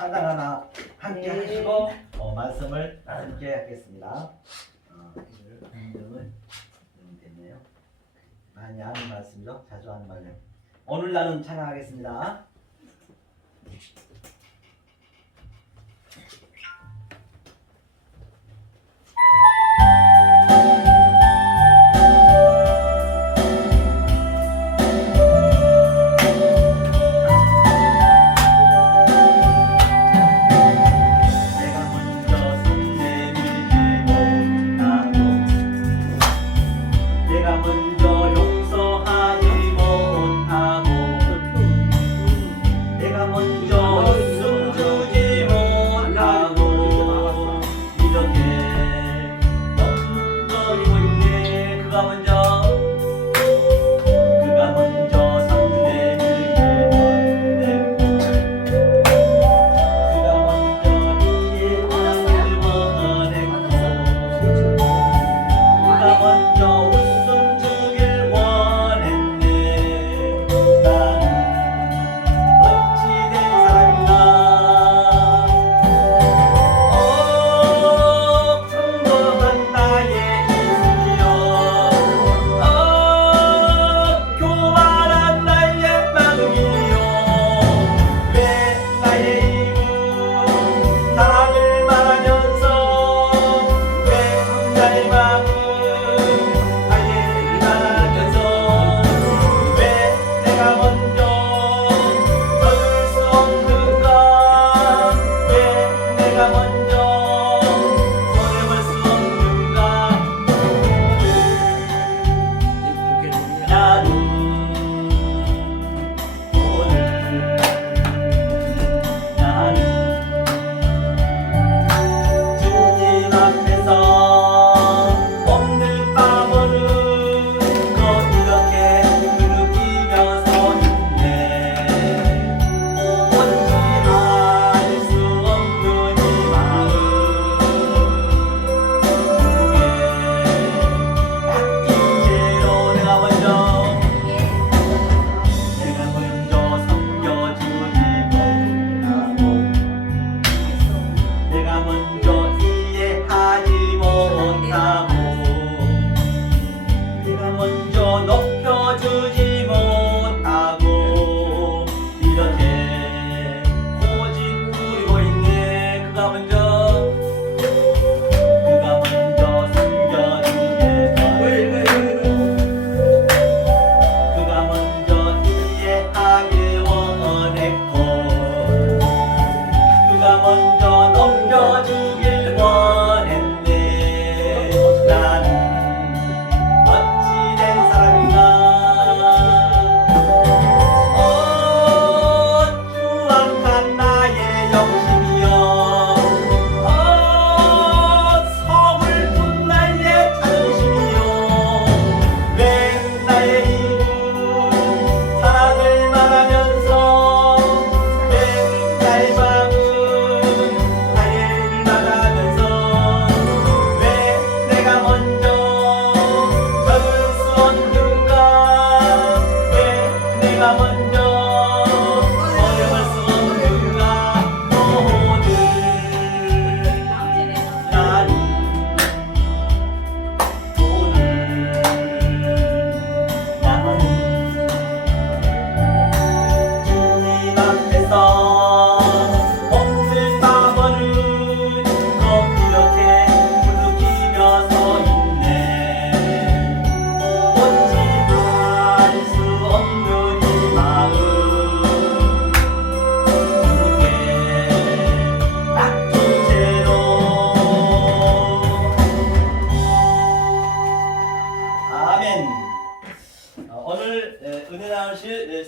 찬양 하나 함께 네. 하시고 말씀을 함께 하겠습니다. 오늘 됐네요. 많이 하는 말씀이죠. 자주 하는 말씀. 오늘 나는 찬양하겠습니다.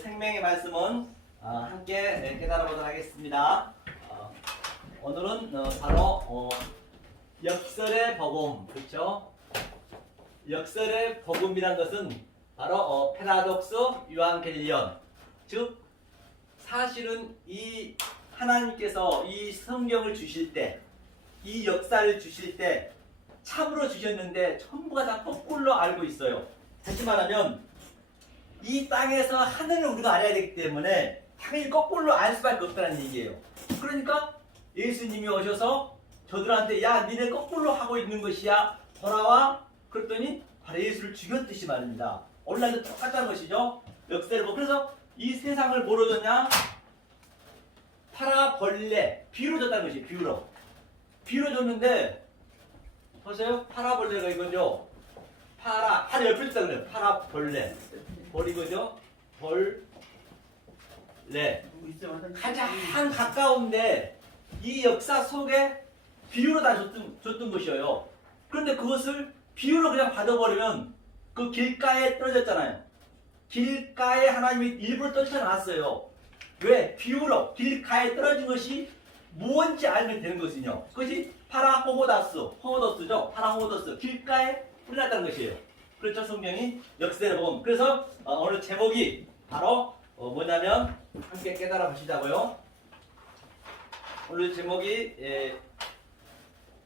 생명의 말씀은 함께 깨달아 보도록 하겠습니다. 오늘은 바로 역설의 복음, 그렇죠? 역설의 복음이란 것은 바로 패러독스 유앙겔리온, 즉 사실은 이 하나님께서 이 성경을 주실 때, 이 역사를 주실 때 참으로 주셨는데 전부가 다 거꾸로 알고 있어요. 다시 말하면 이 땅에서 하늘을 우리가 알아야 되기 때문에 당연히 거꾸로 알 수밖에 없다는 얘기예요. 그러니까 예수님이 오셔서 저들한테 야 니네 거꾸로 하고 있는 것이야 돌아와. 그랬더니 바로 예수를 죽였듯이 말입니다. 오늘날도 똑같다는 것이죠. 역사를 보고. 그래서 이 세상을 뭐로 줬냐? 파라벌레 비유로 줬다는 것이 비유로 줬는데 보세요. 파라벌레가 이거죠. 파라 옆에 있다 그래요. 파라벌레 벌이거죠. 벌레 가장 가까운데 이 역사 속에 비유로 다 줬던 것이에요. 그런데 그것을 비유로 그냥 받아버리면 그 길가에 떨어졌잖아요. 길가에 하나님이 일부러 떨쳐놨어요. 왜? 비유로 길가에 떨어진 것이 무언지 알면 되는 것이요. 그것이 호모더스죠. 파라호모더스 길가에 뿌려놨다는 것이에요. 그렇죠. 성경이 역사를 보면. 그래서 오늘 제목이 바로 뭐냐면 함께 깨달아 보시자고요. 오늘 제목이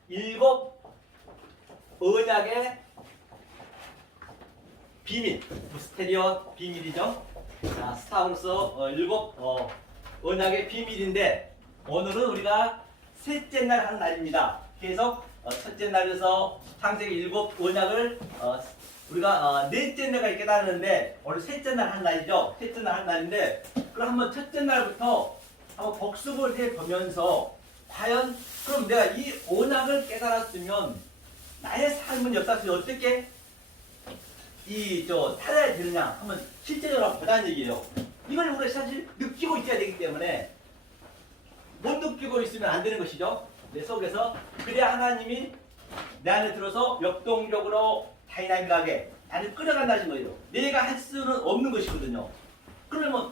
일곱 언약의 비밀, 스테리오 비밀이죠. 자, 스타로서 일곱 언약의 비밀인데 오늘은 우리가 셋째 날 하는 날입니다. 계속 첫째 날에서 창세기 일곱 언약을 우리가 넷째 날까지 깨달았는데 오늘 셋째 날 하는 날이죠. 셋째 날 하는 날인데 그럼 한번 첫째 날부터 한번 복습을 해보면서 과연 그럼 내가 이 언약을 깨달았으면 나의 삶은 역사 속에 어떻게 살아야 되느냐 하면 실제적으로 보다는 얘기예요. 이걸 우리가 사실 느끼고 있어야 되기 때문에 못 느끼고 있으면 안 되는 것이죠. 내 속에서 그래야 하나님이 내 안에 들어서 역동적으로 다이나믹하게 나를 끌어간다는 거예요. 내가 할 수는 없는 것이거든요. 그러면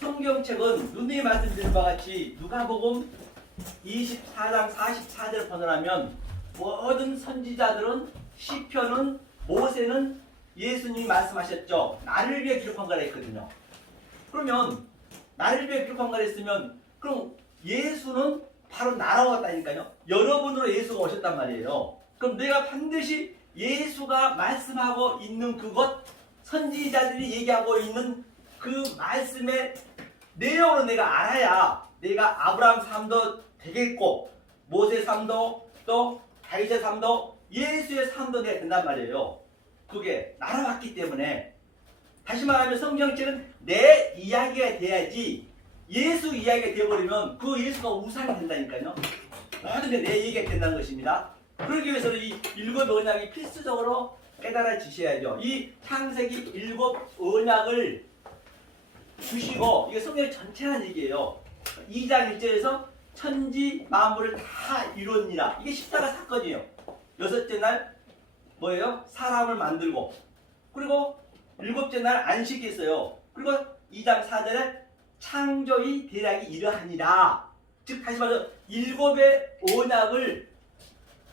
성경책은 누누이 말씀드린 바와 같이 누가복음 24장 44절을 번역하면 모든 선지자들은 시편은 모세는 예수님이 말씀하셨죠. 나를 위해 기록한 거라 했거든요. 그러면 나를 위해 기록한 거라 했으면 그럼 예수는 바로 날아왔다니까요. 여러분으로 예수가 오셨단 말이에요. 그럼 내가 반드시 예수가 말씀하고 있는 그것 선지자들이 얘기하고 있는 그 말씀의 내용을 내가 알아야 내가 아브라함 삶도 되겠고 모세 삶도 또 다윗의 삶도 예수의 삶도 내가 된단 말이에요. 그게 날아왔기 때문에 다시 말하면 성경책은 내 이야기가 돼야지 예수 이야기가 되어버리면 그 예수가 우상이 된다니까요. 모든 게 내 얘기가 된다는 것입니다. 그러기 위해서는 이 일곱 언약이 필수적으로 깨달아지셔야죠. 이 창세기 일곱 언약을 주시고 이게 성경 전체라는 얘기예요. 2장 1절에서 천지 만물을 다 이뤘니라. 이게 십자가 사건이에요. 여섯째 날 뭐예요? 사람을 만들고 그리고 일곱째 날 안식했어요. 그리고 2장 4절에 창조의 대략이 이러하니라. 즉 다시 말해서 일곱의 언약을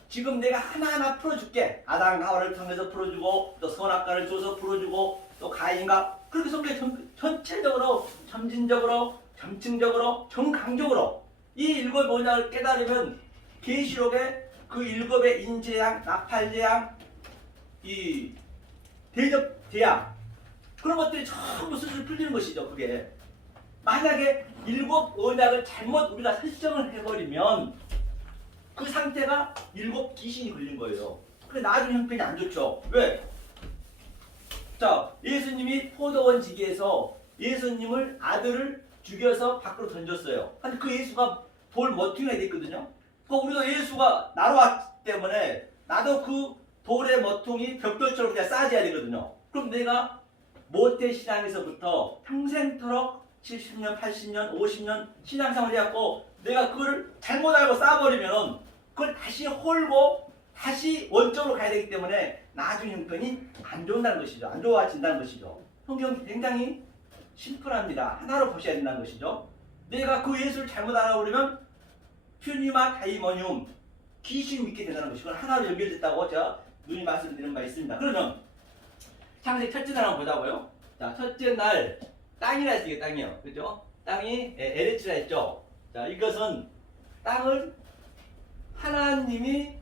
지금 내가 하나하나 풀어줄게. 아담과 하와를 통해서 풀어주고 또 선악과를 줘서 풀어주고 또 가인과 그렇게 성경이 전체적으로 점진적으로 점층적으로 정강적으로 이 일곱 언약을 깨달으면 계시록에 그 일곱의 인재양, 나팔재양, 이 대접재양 그런 것들이 전부 슬슬 풀리는 것이죠. 그게 만약에 일곱 언약을 잘못 우리가 설정을 해버리면 그 상태가 일곱 귀신이 걸린 거예요. 그래 나중에 형편이 안 좋죠. 왜? 자, 예수님이 포도원 지기에서 예수님을 아들을 죽여서 밖으로 던졌어요. 근데 그 예수가 돌 머퉁이가 됐거든요. 우리가 예수가 날아왔기 때문에 나도 그 돌의 머퉁이 벽돌처럼 그냥 쌓아져야 되거든요. 그럼 내가 모태신앙에서부터 평생토록 70년, 80년, 50년 신앙생활을 해갖고 내가 그걸 잘못 알고 쌓아버리면 그걸 다시 홀고 다시 원점으로 가야 되기 때문에 나중에 형편이 안 좋은다는 것이죠. 안 좋아진다는 것이죠. 성경이 굉장히 심플합니다. 하나로 보셔야 된다는 것이죠. 내가 그 예수를 잘못 알아버리면 퓨니마 다이모니움 귀신 믿게 된다는 것이고 하나로 연결됐다고 제가 누이 말씀드리는 바 있습니다. 그러면 창세기 첫째 날 한번 보자고요. 자, 첫째 날 땅이라 했어요. 땅이요. 그죠? 땅이 에레츠라 했죠. 자, 이것은 땅을 하나님이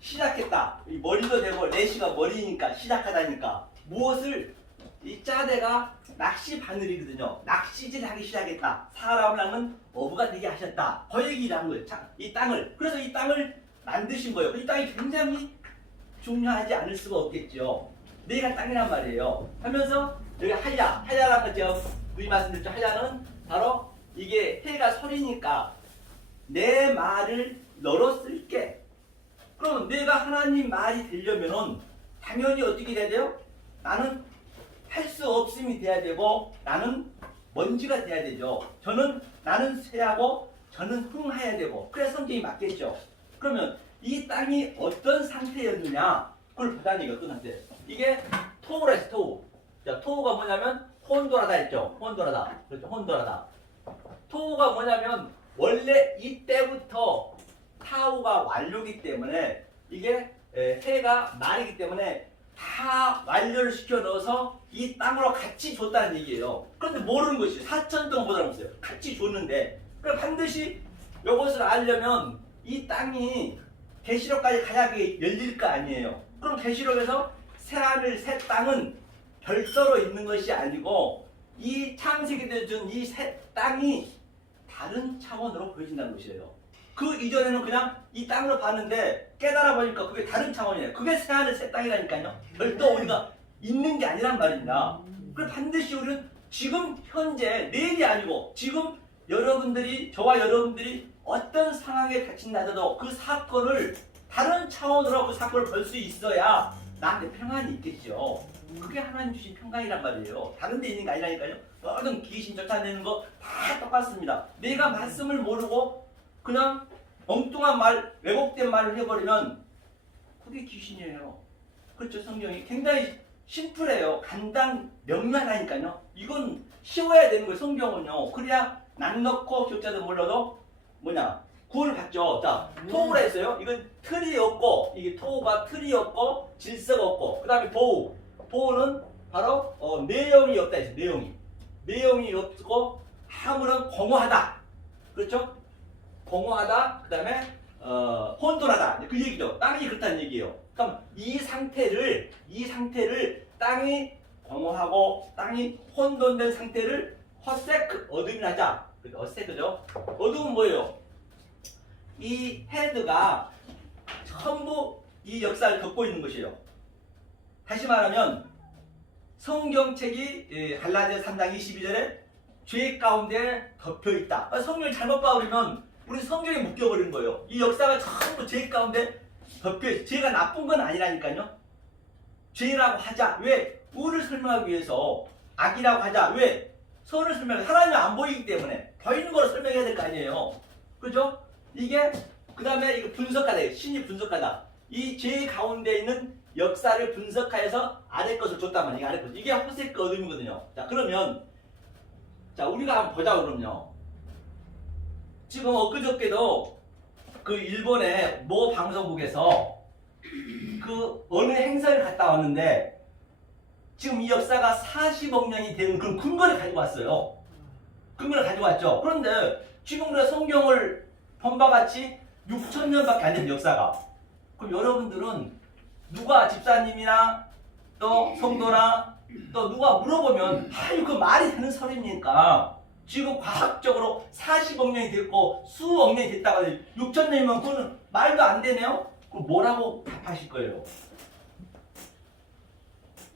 시작했다. 이 머리도 되고 레시가 머리니까 시작하다니까 무엇을 이 짜대가 낚시 바늘이거든요. 낚시질 하기 시작했다. 사람을 낳는 어부가 되게 하셨다. 그 얘기라는 거예요. 이 땅을. 그래서 이 땅을 만드신 거예요. 이 땅이 굉장히 중요하지 않을 수가 없겠죠. 내가 땅이란 말이에요. 하면서 여기 하야라는 거 제가 누이 말씀드렸죠. 하야는 바로 이게 해가 소리니까 내 말을 너로 쓸게. 그럼 내가 하나님 말이 되려면은 당연히 어떻게 돼야 돼요? 나는 할 수 없음이 돼야 되고 나는 먼지가 돼야 되죠. 나는 쇠하고 저는 흥해야 되고 그래야 성경이 맞겠죠. 그러면 이 땅이 어떤 상태였느냐 그걸 보자니 어떤 상태. 이게 토우라 했어. 토우. 자, 토우가 뭐냐면 혼돈하다 했죠. 혼돈하다. 그렇죠. 혼돈하다. 토우가 뭐냐면 원래 이때부터 타우가 완료이기 때문에 이게 해가 말이기 때문에 다 완료를 시켜 넣어서 이 땅으로 같이 줬다는 얘기예요. 그런데 모르는 것이 4천 동안 못 알았어요. 같이 줬는데 그럼 반드시 이것을 알려면 이 땅이 계시록까지 가야 열릴 거 아니에요. 그럼 계시록에서 새하늘 새 땅은 별도로 있는 것이 아니고 이 창세기에 준 이 새 땅이 다른 차원으로 보여진다는 것이에요. 그 이전에는 그냥 이 땅으로 봤는데 깨달아 보니까 그게 다른 차원이에요. 그게 새하늘 새 땅이라니까요. 별도 우리가 있는 게 아니란 말입니다. 그래서 반드시 우리는 지금 현재 내일이 아니고 지금 저와 여러분들이 어떤 상황에 닥친다더라도 그 사건을 다른 차원으로 그 사건을 볼 수 있어야 나한테 평안이 있겠죠. 그게 하나님 주신 평강이란 말이에요. 다른 데 있는 게 아니라니까요. 모든 귀신 쫓아내는 거 다 똑같습니다. 내가 말씀을 모르고 그냥 엉뚱한 말, 왜곡된 말을 해버리면 그게 귀신이에요. 그렇죠. 성경이 굉장히 심플해요. 간단 명료하니까요. 이건 쉬워야 되는 거예요. 성경은요. 그래야 낯놓고 기억자도 몰라도 구원을 받죠. 자, 토우라 했어요. 이건 틀이 없고, 이게 토우가 틀이 없고, 질서가 없고, 그 다음에 보우. 보우는 바로 내용이 없다 했어요. 내용이 없고, 아무런 공허하다. 그렇죠? 공허하다. 그 다음에 혼돈하다. 그 얘기죠. 땅이 그렇다는 얘기예요. 그럼 이 상태를 땅이 공허하고 땅이 혼돈된 상태를 허세크, 어둠이 나자. 허세크죠. 어둠은 뭐예요? 이 헤드가 전부 이 역사를 겪고 있는 것이에요. 다시 말하면 성경책이 갈라디아 3장 22절에 죄 가운데 덮여있다. 성경을 잘못 봐버리면 우리 성경에 묶여버리는 거예요. 이 역사가 전부 죄 가운데 덮여있어. 죄가 나쁜 건 아니라니까요. 죄라고 하자. 왜? 의를 설명하기 위해서. 악이라고 하자. 왜? 선을 설명하기 위해서. 하나님이 안 보이기 때문에 보이는 걸 설명해야 될 거 아니에요. 그죠? 이게 그 다음에 이거 분석하다. 신이 분석하다. 이 죄 가운데 있는 역사를 분석하여서 아래 것을 줬단 말이에요. 아래 것. 이게 호세크 어둠이거든요. 자, 그러면 우리가 한번 보자 그럼요. 지금 엊그저께도 그 일본의 모 방송국에서 그 어느 행사를 갔다 왔는데 지금 이 역사가 40억 년이 되는 그런 근거를 가지고 왔어요. 근거를 가지고 왔죠. 그런데 지금 우리가 성경을 본 바 같이 6천 년밖에 안 된 역사가. 그럼 여러분들은 누가 집사님이나 또 성도나 또 누가 물어보면 아유 그 말이 되는 소리입니까? 지금 과학적으로 40억 년이 됐고 수억 년이 됐다고 하는데 6천 년이면 그거는 말도 안 되네요? 그럼 뭐라고 답하실 거예요?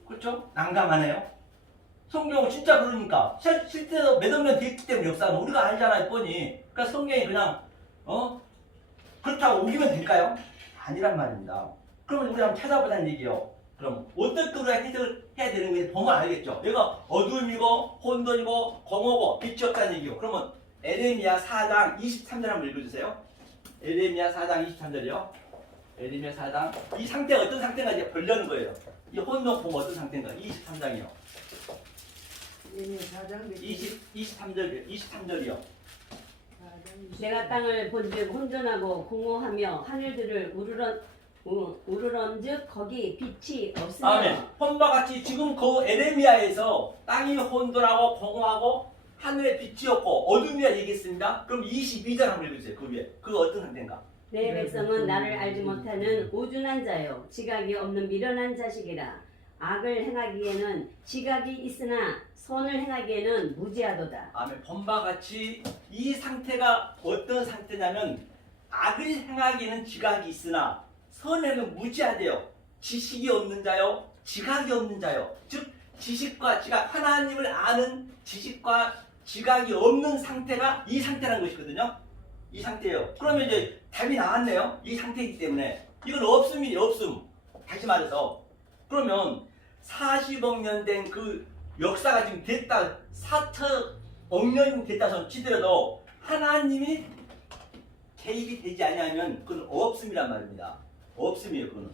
그렇죠? 난감하네요. 성경은 진짜 그러니까 실제로 몇억 년 됐기 때문에 역사는 우리가 알잖아요. 뻔히. 그러니까 성경이 그냥 그렇다고 우기면 될까요? 아니란 말입니다. 그러면 우리 한번 찾아보자는 얘기요. 그럼 어떻게 우리가 해석을 해야 되는 건지 보면 알겠죠. 얘가 어둠이고 혼돈이고 공허고 빛이 없다는 얘기요. 그러면 에레미야 4장 23절 한번 읽어주세요. 에레미야 4장 23절이요. 에레미야 4장 이 상태가 어떤 상태인가 이제 보려는 거예요. 이 혼돈 보면 어떤 상태인가. 23장이요. 에레미야 4장 23절이요. 내가 땅을 본즉 혼돈하고 공허하며 하늘들을 우르런즉 거기 빛이 없으며 아멘. 혼과 같이 지금 그 에레미야에서 땅이 혼돈하고 공허하고 하늘에 빛이 없고 어둠이라 얘기했습니다. 그럼 22절 한번 읽어주세요. 그 위에. 그거 어떤 상태인가? 내 백성은 나를 알지 못하는 우준한 자요 지각이 없는 미련한 자식이라 악을 행하기에는 지각이 있으나 선을 행하기에는 무지하도다. 아멘. 본바 같이 이 상태가 어떤 상태냐면 악을 행하기에는 지각이 있으나 선에는 무지하대요. 지식이 없는 자요, 지각이 없는 자요. 즉 지식과 지각, 하나님을 아는 지식과 지각이 없는 상태가 이 상태라는 것이거든요. 이 상태예요. 그러면 이제 답이 나왔네요. 이 상태이기 때문에 이건 없음이 없음. 다시 말해서 그러면 40억 년 된 그 역사가 지금 됐다, 4천억 년 됐다 치더라도 하나님이 개입이 되지 않으면 그건 없음이란 말입니다. 없음이에요. 그거는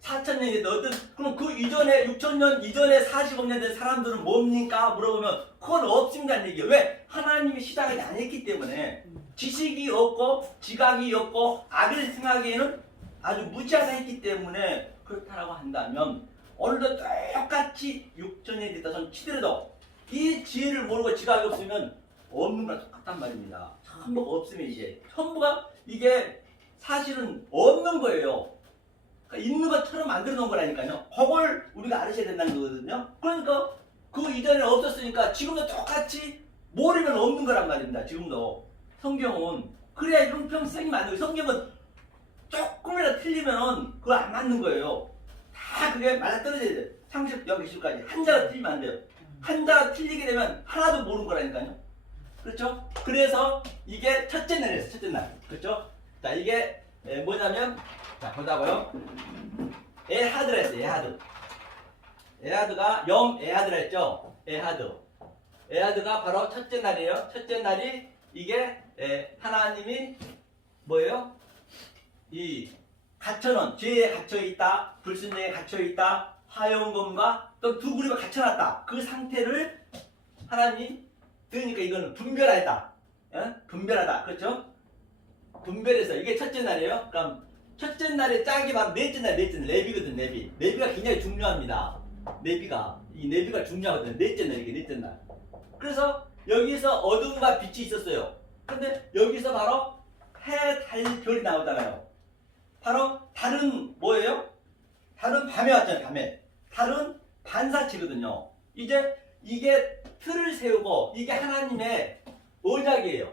4천년이 됐다. 어떤 그럼 그 이전에 6천년 이전에 40억 년 된 사람들은 뭡니까? 물어보면 그건 없음이라는 얘기예요. 왜? 하나님이 시작을 안 했기 때문에 지식이 없고 지각이 없고 악을 생각하기에는 아주 무지하다 했기 때문에 그렇다라고 한다면 오늘도 똑같이 6천년이 됐다 손 치더라도 이 지혜를 모르고 지각이 없으면 없는 거랑 똑같단 말입니다. 전부가 없으면 이제 전부가 이게 사실은 없는 거예요. 그러니까 있는 것처럼 만들어 놓은 거라니까요. 그걸 우리가 알으셔야 된다는 거거든요. 그러니까 그 이전에 없었으니까 지금도 똑같이 모르면 없는 거란 말입니다. 지금도 성경은 그래야 형평성이 맞는 거예요. 성경은 조금이라도 틀리면 그거 안 맞는 거예요. 다 그게 맞아떨어져야 돼요. 상식 여기 시까지 한 자가 틀리면 안 돼요. 한 자가 틀리게 되면 하나도 모르는 거라니까요. 그렇죠? 그래서 이게 첫째 날이에요. 첫째 날. 그렇죠? 자, 이게 뭐냐면 자, 보자고요. 에하드라 했어요. 에하드. 에하드가 에하드라 했죠? 에하드. 에하드가 바로 첫째 날이에요. 첫째 날이 이게 하나님이 뭐예요? 이 갇혀놓은 죄에 갇혀있다, 불순종에 갇혀있다, 화영검과 또 두 그룹에 갇혀놨다. 그 상태를 하나님이 들으니까 이거는 분별하다. 분별하다. 그렇죠? 분별해서 이게 첫째 날이에요. 그럼 첫째 날의 짝이 바로 넷째 날, 레비거든, 레비. 레비가 굉장히 중요합니다. 이 레비가 중요하거든요. 넷째 날, 이게 넷째 날. 그래서 여기서 어둠과 빛이 있었어요. 근데 여기서 바로 해, 달, 별이 나오잖아요. 바로 달은 뭐예요? 달은 밤에 왔잖아요. 밤에. 달은 반사체거든요. 이제 이게 틀을 세우고 이게 하나님의 언약이에요.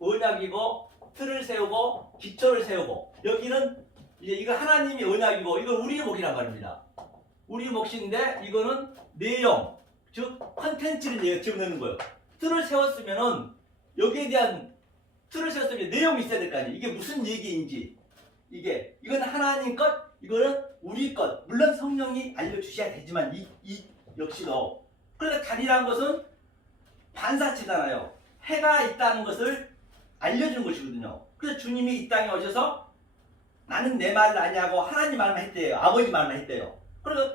언약이고 틀을 세우고 기초를 세우고 여기는 이제 이거 하나님의 언약이고 이건 우리의 몫이란 말입니다. 우리 몫인데 이거는 내용, 즉 컨텐츠를 집어넣는 거예요. 틀을 세웠으면은 여기에 대한 틀을 세웠으면 내용이 있어야 될 거 아니에요. 이게 무슨 얘기인지 이건 하나님 것, 이거는 우리 것. 물론 성령이 알려주셔야 되지만 이 역시도 그러니까 달이라는 것은 반사체잖아요. 해가 있다는 것을 알려주는 것이거든요. 그래서 주님이 이 땅에 오셔서 나는 내 말을 아니하고 하나님 말만 했대요. 아버지 말만 했대요. 그래서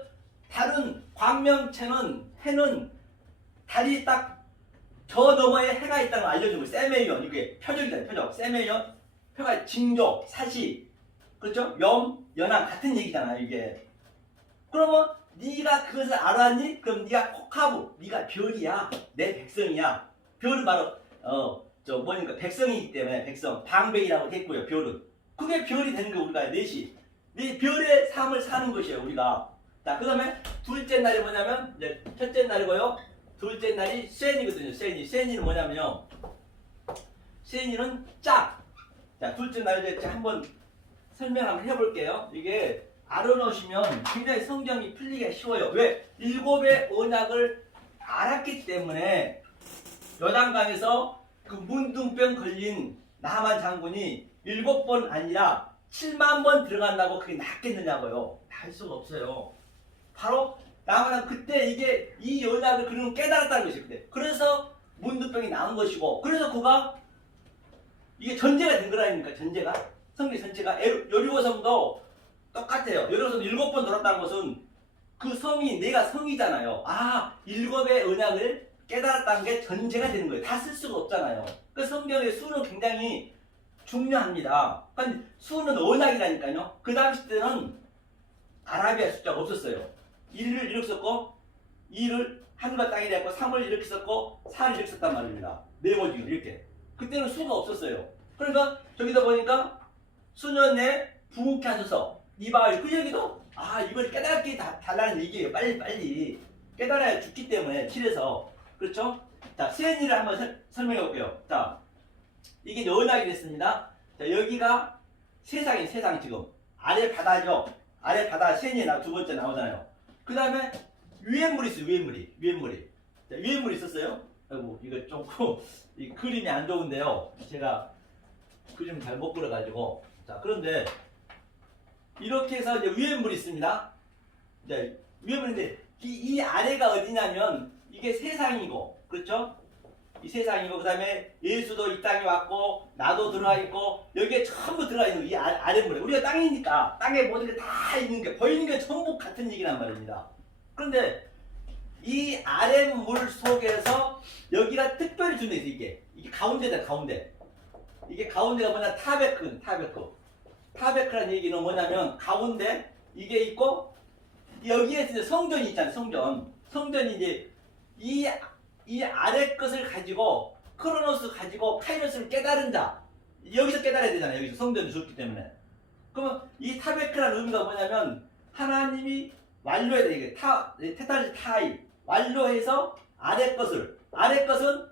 다른 광명체는 해는 달이 딱 저 너머에 해가 있다는 걸 알려주는 거예요. 세메이온 이게 표적이잖아요. 표적. 세메이온 표가 징조, 사시 그렇죠? 연암 같은 얘기잖아요. 이게 그러면 네가 그것을 알았니? 그럼 네가 코카부, 네가 별이야. 내 백성이야. 별은 바로 백성이기 때문에 백성, 방백이라고 했고요. 별은 그게 별이 되는 거예요. 우리가 넷이 네 별의 삶을 사는 것이에요. 우리가. 자, 그 다음에 둘째 날이 뭐냐면 이제 첫째 날이고요. 둘째 날이 세니거든요. 세니는 뭐냐면요. 세니는 짝. 자, 둘째 날에 한번 설명 한번 해볼게요. 이게 알아놓으시면 굉장히 성경이 풀리기가 쉬워요. 왜? 일곱의 언약을 알았기 때문에 요단강에서 그 문둥병 걸린 나만 장군이 7번 아니라 7만 번 들어간다고 그게 낫겠느냐고요. 할 수가 없어요. 바로 나만 그때 이게 이 언약을 그는 깨달았다는 것이에요. 그때. 그래서 문둥병이 나온 것이고 그래서 그가 이게 전제가 된 거라니까. 전제가 성리 전체가 여리고성도 똑같아요. 여리고성 7번 돌았다는 것은 그 성이 내가 성이잖아요. 7의 언약을 깨달았다는 게 전제가 되는 거예요. 다 쓸 수가 없잖아요. 그 성경의 수는 굉장히 중요합니다. 그러니까 수는 언약이라니까요. 그 당시 때는 아라비아 숫자가 없었어요. 1을 이렇게 썼고 2를 하늘과 땅이 되었고 3을 이렇게 썼고 4를 이렇게 썼단 말입니다. 네모지로 이렇게. 그때는 수가 없었어요. 그러니까 저기다 보니까 수년에 부흥케 하소서 이바울 그 얘기도 아 이걸 깨닫게 달라는 얘기예요. 빨리 깨달아야 죽기 때문에 7에서 그렇죠? 자 세연이를 한번 설명해 볼게요. 자 이게 연락이 됐습니다. 자 여기가 세상 지금 아래 바다죠. 아래 바다 세연이 두 번째 나오잖아요. 그 다음에 위에 물이 있어요. 위에 물이. 자, 위에 물이 있었어요. 아이고 이거 조금 이 그림이 안 좋은데요. 제가 그림 잘 못 그려가지고 자 그런데 이렇게 해서 이제 위에 물이 있습니다. 이제 위에 물인데 이 아래가 어디냐면 이게 세상이고 그렇죠? 이 세상이고 그 다음에 예수도 이 땅에 왔고 나도 들어가 있고 여기에 전부 들어가 있는 이 아래물에 우리가 땅이니까 땅에 모든 게 다 있는 게 보이는 게 전부 같은 얘기란 말입니다. 그런데 이 아래물 속에서 여기가 특별히 주는 게 있어요. 이게 가운데다 가운데. 이게 가운데가 뭐냐 타베크라는 얘기는 뭐냐면 가운데 이게 있고 여기에 이제 성전이 있잖아요. 성전이 이제 이 아래 것을 가지고 크로노스 가지고 카이로스를 깨달은 자 여기서 깨달아야 되잖아요. 여기서 성전이 줬기 때문에. 그러면 이 타베크라는 의미가 뭐냐면 하나님이 완료해야 돼. 이게 테타르 타이 완료해서 아래 것은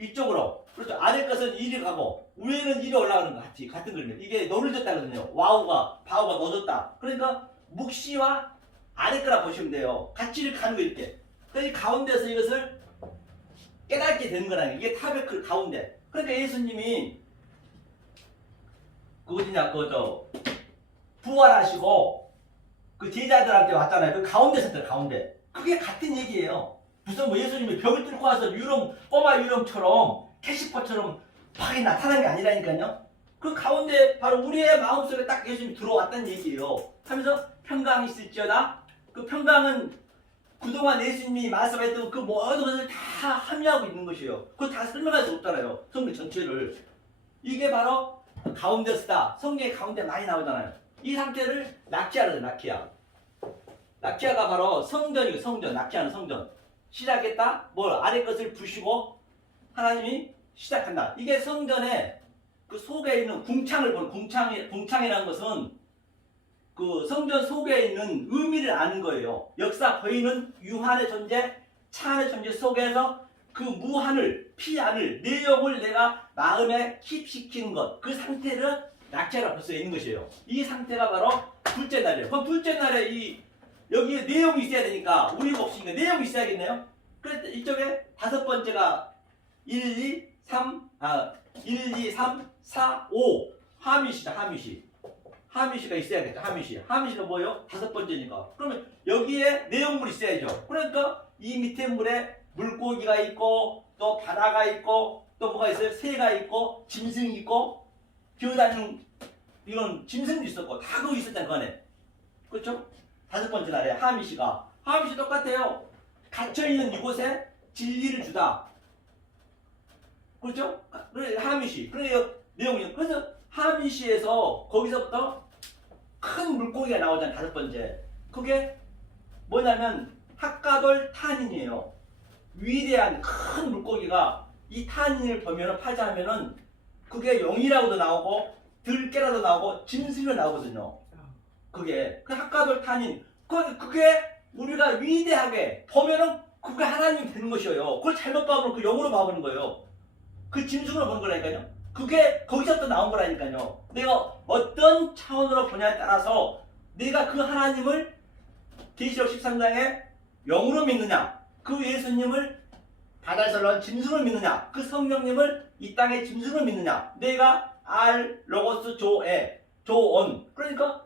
이쪽으로 그렇죠. 아래 것은 이리 가고 위에는 이리 올라가는 거 같은 그림이에요. 이게 너를 줬다거든요. 바우가 넣어줬다. 그러니까 묵시와 아래 거라 보시면 돼요. 같이 이렇게 가는 거 이렇게. 그러니까 이 가운데서 이것을 깨닫게 되는 거라는 게 이게 타베크 가운데. 그러니까 예수님이 부활하시고 그 제자들한테 왔잖아요. 그 가운데 섰어요. 가운데. 그게 같은 얘기예요. 무슨 뭐 예수님이 벽을 뚫고 와서 꼬마 유령처럼 캐시퍼처럼 팍 나타난 게 아니라니까요. 그 가운데 바로 우리의 마음속에 딱 예수님이 들어왔다는 얘기예요. 하면서 평강이 있을지어다. 그 평강은 그동안 예수님이 말씀했던 그 모든 것을 다 함유하고 있는 것이에요. 그거 다 설명할 수 없잖아요. 성경 전체를. 이게 바로 가운데서다. 성경의 가운데 많이 나오잖아요. 이 상태를 나키아라죠. 나키아가 바로 성전이고 성전. 나키아는 성전. 시작했다. 아래 것을 부시고 하나님이 시작한다. 이게 성전에 그 속에 있는 궁창을 보는 궁창이라는 것은 그 성전 속에 있는 의미를 아는 거예요. 역사 보이는 유한의 존재, 차한의 존재 속에서 그 무한을, 피한을, 내용을 내가 마음에 킵시키는 것, 그 상태를 낙제라 볼 수 있는 것이에요. 이 상태가 바로 둘째 날이에요. 그럼 둘째 날에 여기에 내용이 있어야 되니까 우리 몫이니까 내용이 있어야겠네요. 그래서 이쪽에 다섯 번째가 1, 2, 3, 4, 5 하미시가 있어야겠죠. 하미시가 뭐예요? 다섯 번째니까. 그러면 여기에 내용물이 있어야죠. 그러니까 이 밑에 물에 물고기가 있고 또 바다가 있고 또 뭐가 있어요? 새가 있고 짐승이 있고 기어다니는 이런 짐승도 있었고 다 그거 있었잖아요. 그 안에. 그렇죠? 다섯 번째 날에 하미시 똑같아요. 갇혀있는 이곳에 진리를 주다. 그렇죠? 그래 하미시. 그래요 내용이. 그래서 하미시에서 거기서부터 큰 물고기가 나오잖아요. 다섯 번째. 그게 뭐냐면 학가돌 탄인이에요. 위대한 큰 물고기가 이 탄인을 보면은 파자하면은 그게 용이라고도 나오고 들깨라도 나오고 짐승이라도 나오거든요. 그게 그 학가돌 탄인 그게 우리가 위대하게 보면은 그게 하나님이 되는 것이에요. 그걸 잘못 봐보면 그 영으로 봐보는 거예요. 그 짐승으로 보는 거라니까요. 그게 거기서부터 나온 거라니까요. 내가 어떤 차원으로 보냐에 따라서 내가 그 하나님을 계시록 13장에 영으로 믿느냐, 그 예수님을 바다에서 나온 짐승을 믿느냐, 그 성령님을 이 땅의 짐승을 믿느냐. 내가 알 로고스 조온. 그러니까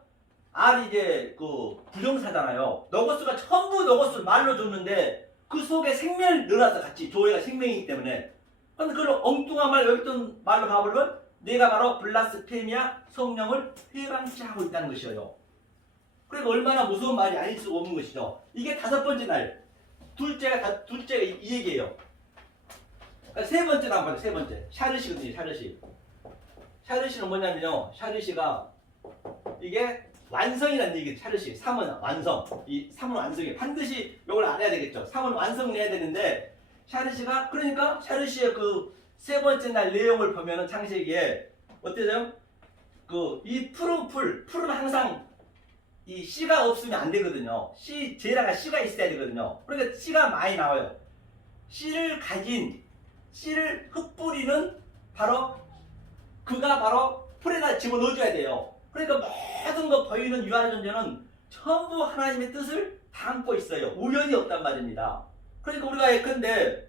알이 이제 그 부정사잖아요. 로고스가 전부 로고스를 말로 줬는데 그 속에 생명을 넣어서 같이 조회가 생명이기 때문에. 근데 그걸 엉뚱한 말 여기 있던 말로 봐버리면 내가 바로 블라스페미아 성령을 회방치 하고 있다는 것이에요. 그러니까 얼마나 무서운 말이 아닐 수 없는 것이죠. 이게 다섯 번째 날. 둘째가 이 얘기예요. 그러니까 세 번째 나와봐요. 세 번째. 샤르시거든요. 샤르시는 뭐냐면요. 샤르시가 이게 완성이라는 얘기예요. 샤르시. 3은 완성. 이 3은 완성이에요. 반드시 이걸 알아야 되겠죠. 3은 완성을 해야 되는데 샤르시가 그러니까 샤르시의 그 세 번째 날 내용을 보면은 창세기에 어때요? 그 이 푸른 풀은 항상 이 씨가 없으면 안 되거든요. 씨, 제라가 씨가 있어야 되거든요. 그러니까 씨가 많이 나와요. 씨를 흩뿌리는 그가 바로 풀에다 집어넣어줘야 돼요. 그러니까 모든 거 보이는 유한 존재는 전부 하나님의 뜻을 담고 있어요. 우연이 없단 말입니다. 그러니까 우리가 예컨대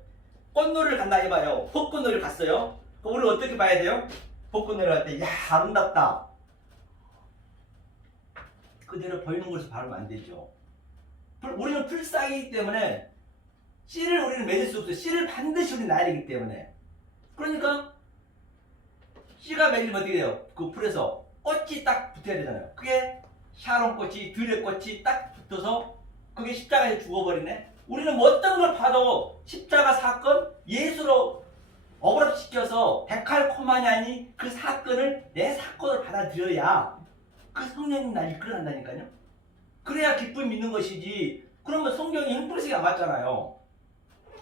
꽃놀이를 간다 해봐요. 벚꽃놀이를 갔어요. 그럼 우리가 어떻게 봐야 돼요? 벚꽃놀이를 할 때, 야, 아름답다. 그대로 보이는 것을 바르면 안 되죠. 우리는 풀싹이기 때문에 씨를 우리는 맺을 수 없어요. 씨를 반드시 우리 놔야 되기 때문에. 그러니까 씨가 맺리면 어떻게 돼요? 그 풀에서 꽃이 딱 붙어야 되잖아요. 그게 샤론꽃이, 들의꽃이 딱 붙어서 그게 십자가에 죽어버리네. 우리는 뭐 어떤 걸 봐도 십자가 사건 예수로 억압시켜서 데칼코마니아니 그 사건을 내 사건을 받아들여야 그 성령님 날 이끌어간다니까요. 그래야 기쁨이 있는 것이지. 그러면 성경이 형벌시가 맞잖아요.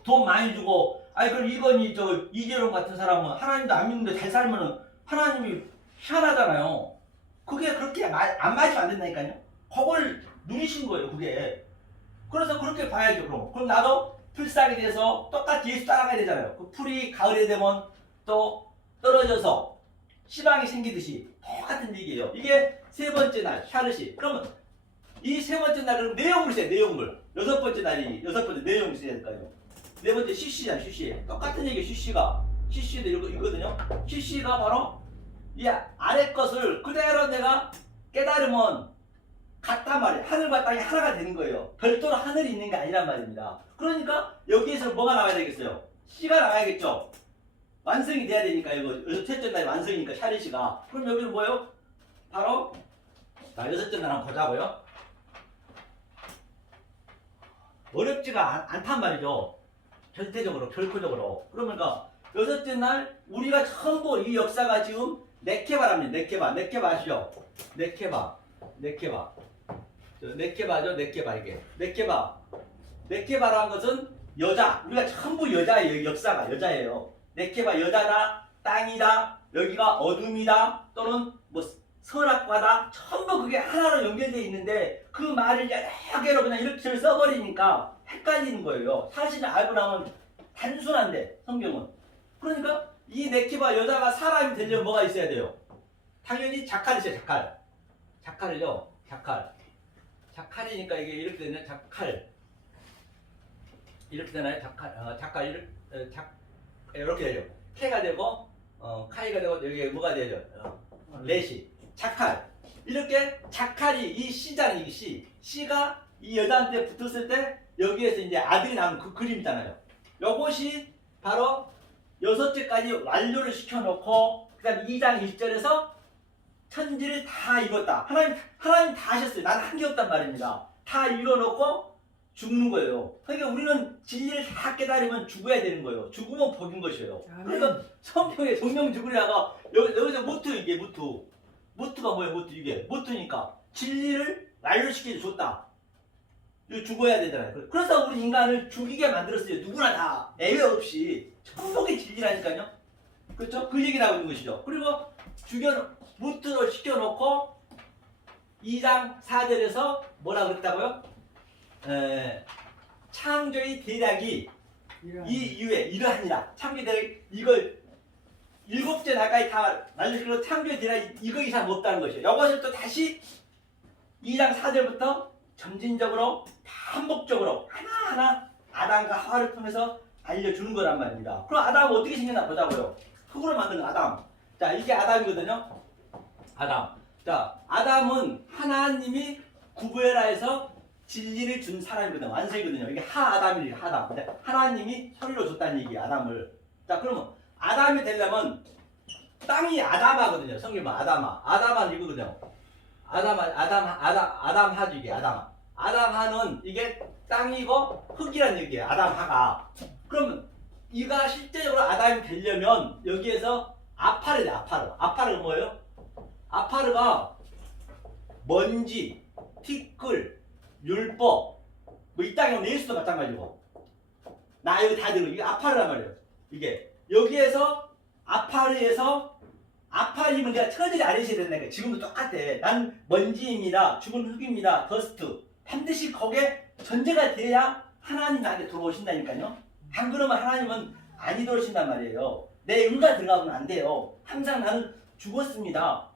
돈 많이 주고, 아니 그럼 이건희 이재용 같은 사람은 하나님도 안 믿는데 잘 살면은 하나님이 희한하잖아요. 그게 그렇게 안 맞으면 안 된다니까요. 그걸 누리신 거예요, 그게. 그래서 그렇게 봐야죠, 그럼 나도 풀싹이 돼서 똑같이 예수 따라가야 되잖아요. 그 풀이 가을에 되면 또 떨어져서 시방이 생기듯이 똑같은 얘기예요. 이게 세 번째 날, 샤르시. 그러면 이 세 번째 날은 내용물 써야 내용물. 여섯 번째 내용을 써야 될까요? 네 번째 쉬쉬잖아요, 쉬쉬. 똑같은 얘기 쉬쉬가. 쉬쉬도 이거거든요. 쉬쉬가 바로 이 아래 것을 그대로 내가 깨달으면 같단 말이에요. 하늘과 땅이 하나가 되는 거예요. 별도로 하늘이 있는 게 아니란 말입니다. 그러니까 여기에서 뭐가 나와야 되겠어요? 씨가 나와야겠죠. 완성이 돼야 되니까 이거 첫째 날이 완성이니까 샤리시가. 그럼 여기는 뭐예요? 바로 여섯째 날 한번 보자고요. 어렵지가 않단 말이죠. 절대적으로, 결코적으로. 그러니까 여섯째 날 우리가 전부 이 역사가 지금 네케바랍니다. 네케바 아시죠? 네케바죠. 네케바 이게. 네케바라는 것은 여자. 우리가 전부 여자예요. 역사가 여자예요. 네케바 여자다, 땅이다, 여기가 어둠이다, 또는 뭐 선악과다. 전부 그게 하나로 연결되어 있는데 그 말을 여러 개로 그냥 이렇게 써버리니까 헷갈리는 거예요. 사실은 알고 나면 단순한데 성경은. 그러니까 이 네케바 여자가 사람이 되려면 뭐가 있어야 돼요? 당연히 자칼이 있어요. 자칼을요. 자칼이니까 이게 이렇게 되네. 자칼 이렇게 되나요? 자칼 이렇게 되죠. 케가 되고 카이가 되고 여기 뭐가 되죠? 레시 자칼. 이렇게 자칼이 이 씨잖아요. 이 씨가 이 여자한테 붙었을 때 여기에서 이제 아들이 나오는 그 그림이잖아요. 요것이 바로 여섯째까지 완료를 시켜놓고 그 다음 2장 1절에서 천지를 다 이뤘다. 하나님 다 하셨어요. 나는 한 게 없단 말입니다. 다 이뤄놓고 죽는 거예요. 그러니까 우리는 진리를 다 깨달으면 죽어야 되는 거예요. 죽으면 복인 것이에요. 그러니까 성경에 정령 죽으려다가 여기서 무트가 뭐예요? 이게 무트니까 진리를 완료시켜 줬다. 죽어야 되잖아요. 그래서 우리 인간을 죽이게 만들었어요. 누구나 다 예외 없이 천복의 진리라니까요. 그렇죠? 그 얘기를 하고 있는 것이죠. 그리고 무트로 시켜놓고 2장 4절에서 뭐라 그랬다고요? 창조의 대략이 이 이후에 이러하니라. 창조의 대략이 이걸 7째 날까지 다 날리고 창조의 대략이 이거 이상 없다는 것이에요. 이것을 또 다시 2장 4절부터 점진적으로 반복적으로 하나하나 아담과 하와를 통해서 알려주는 거란 말입니다. 그럼 아담은 어떻게 생겼나 보자고요. 흙으로 만드는 아담. 자, 이게 아담이거든요. 자, 아담은 하나님이 구부에라에서 진리를 준 사람이거든요. 완성이거든요. 이게 하아담이에요. 하아담. 근데 하나님이 선물로 줬다는 얘기예요. 아담을. 자, 그러면 아담이 되려면 땅이 아담하거든요. 성경 보면 아담하는 이거거든요. 아담하죠. 이게 아담하는 이게 땅이고 흙이라는 얘기예요. 아담하가. 그러면 이가 실제적으로 아담이 되려면 여기에서 아파르. 아파르가 뭐예요? 아파르가 먼지, 티끌, 율법, 뭐 이 땅에 오는 예수도 마찬가지고. 나 여기 다 들고 이게 아파르란 말이에요. 이게 여기에서 아파르에서 아파임은 내가 처절히 안 해셔야 된다니까. 지금도 똑같아. 난 먼지입니다. 죽은 흙입니다. 더스트. 반드시 거기에 전제가 돼야 하나님 나한테 들어오신다니까요. 안 그러면 하나님은 안 들어오신단 말이에요. 내 의가 들어가면 안 돼요. 항상 나는 죽었습니다.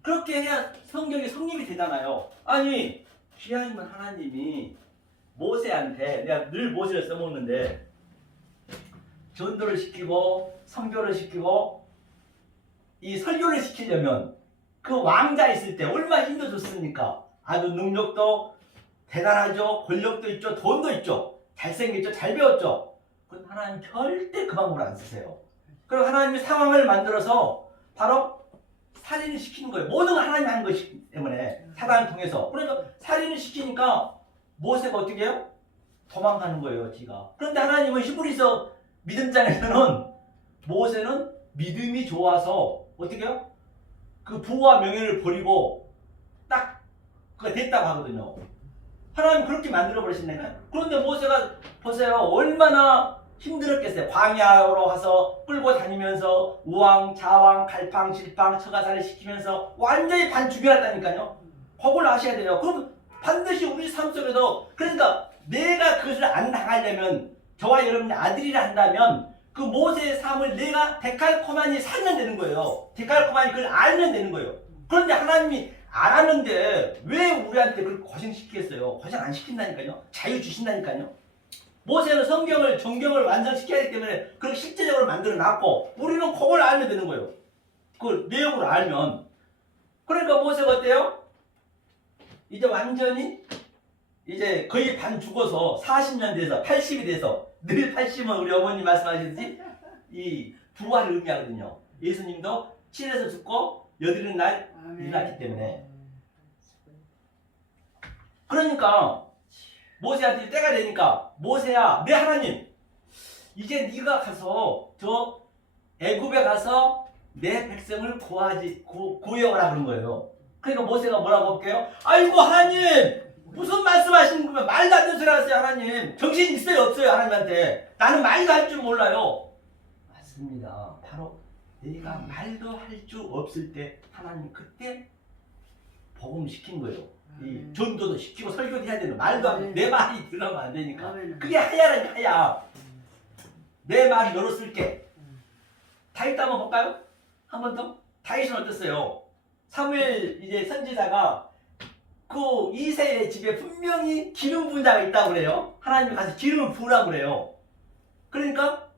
그렇게 해야 성경이 성립이 되잖아요. 아니 귀하님은 하나님이 모세한테, 내가 늘 모세를 써먹는데, 전도를 시키고 선교를 시키고 이 설교를 시키려면 그 왕자 있을 때 얼마나 힘도 줬습니까? 아주 능력도 대단하죠. 권력도 있죠. 돈도 있죠. 잘생겼죠. 잘 배웠죠. 그럼 하나님 절대 그 방법을 안 쓰세요. 그리고 하나님이 상황을 만들어서 바로 살인을 시키는 거예요. 모든 걸 하나님이 하는 것이기 때문에 사단을 통해서. 그러니까 살인을 시키니까 모세가 어떻게 해요? 도망가는 거예요. 지가. 그런데 하나님은 히브리서 믿음장에서는 모세는 믿음이 좋아서 어떻게 해요? 그 부와 명예를 버리고 딱 그가 됐다고 하거든요. 하나님 그렇게 만들어 버리신다니까요. 그런데 모세가 보세요. 얼마나 힘들었겠어요. 광야로 가서 끌고 다니면서 우왕, 좌왕, 갈팡, 질팡, 처가살을 시키면서 완전히 반 죽여놨다니까요. 그걸 아셔야 돼요. 그럼 반드시 우리 삶 속에도, 그러니까 내가 그것을 안 당하려면, 저와 여러분이 아들이라 한다면 그 모세의 삶을 내가 데칼코마니 살면 되는 거예요. 데칼코마니 그걸 알면 되는 거예요. 그런데 하나님이 알았는데 왜 우리한테 그렇게 고생시키겠어요? 고생 안 시킨다니까요. 자유 주신다니까요. 모세는 성경을, 정경을 완성시켜야 하기 때문에 그렇게 실제적으로 만들어 놨고, 우리는 그걸 알면 되는 거예요. 그 내용을 알면. 그러니까 모세가 어때요? 이제 완전히 이제 거의 반 죽어서 40년 돼서 80이 돼서, 늘 80은 우리 어머니 말씀하시듯이 이 부활을 의미하거든요. 예수님도 7에서 죽고 여드는 날 일어났기 때문에. 그러니까 모세한테 때가 되니까, 모세야, 내 하나님, 이제 네가 가서 저 애굽에 가서 내 백성을 구해오라 그런 거예요. 그러니까 모세가 뭐라고 할게요? 아이고 하나님, 무슨 말씀하시는 거면 말도 안 되는 소리 하세요. 하나님 정신 있어요 없어요? 하나님한테 나는 말도 할 줄 몰라요. 맞습니다. 바로 내가 말도 할 줄 없을 때 하나님 그때 복음 시킨 거예요. 이 전도도 시키고 설교도 해야 되는, 말도 안 돼. 내 말이 들어가면 안 되니까. 그게 하야라니까. 하야. 내 말이 너로 쓸게. 다윗 한번 볼까요? 한 번 더. 다윗은 어땠어요? 사무엘 이제 선지자가 그 이새의 집에 분명히 기름 부은 자가 있다고 그래요. 하나님이 가서 기름을 부으라고 그래요. 그러니까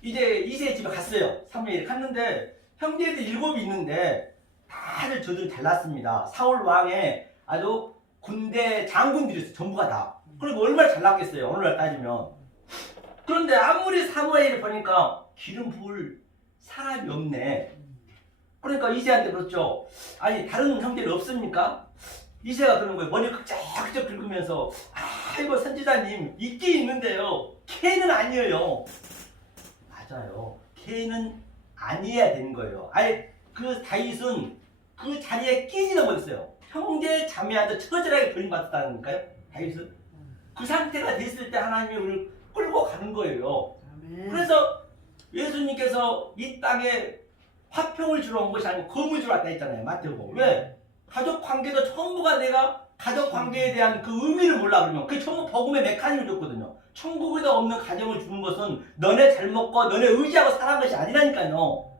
이제 이새의 집에 갔어요. 사무엘이 갔는데 형제들 7이 있는데 다들 저들이 잘났습니다. 사울 왕의 아주 군대 장군들이었어요. 전부가 다. 그리고 얼마나 잘났겠어요. 오늘날 따지면. 그런데 아무리 사무엘을 보니까 기름 부을 사람이 없네. 그러니까 이새한테 그렇죠. 아니 다른 형제는 없습니까? 이새가 그러는 거예요. 머리 끄적끄적 긁으면서, 아이고 선지자님 있긴 있는데요, 걔는 아니에요. 맞아요. 걔는 아니어야 되는 거예요. 아예 그 다윗은 그 자리에 끼지도 못했어요. 형제 자매한테 처절하게 버림받았다니까요. 다윗은 그 상태가 됐을 때 하나님이 우리를 끌고 가는 거예요. 그래서 예수님께서 이 땅에 화평을 주러 온 것이 아니고 검을 주러 왔다 했잖아요. 마태복음. 왜? 가족 관계도 전부가, 내가 가족 관계에 대한 그 의미를 몰라 그러면 그게 전부 복음의 메커니즘을 줬거든요. 천국에도 없는 가정을 주는 것은 너네 잘 먹고 너네 의지하고 살아간 것이 아니라니까요.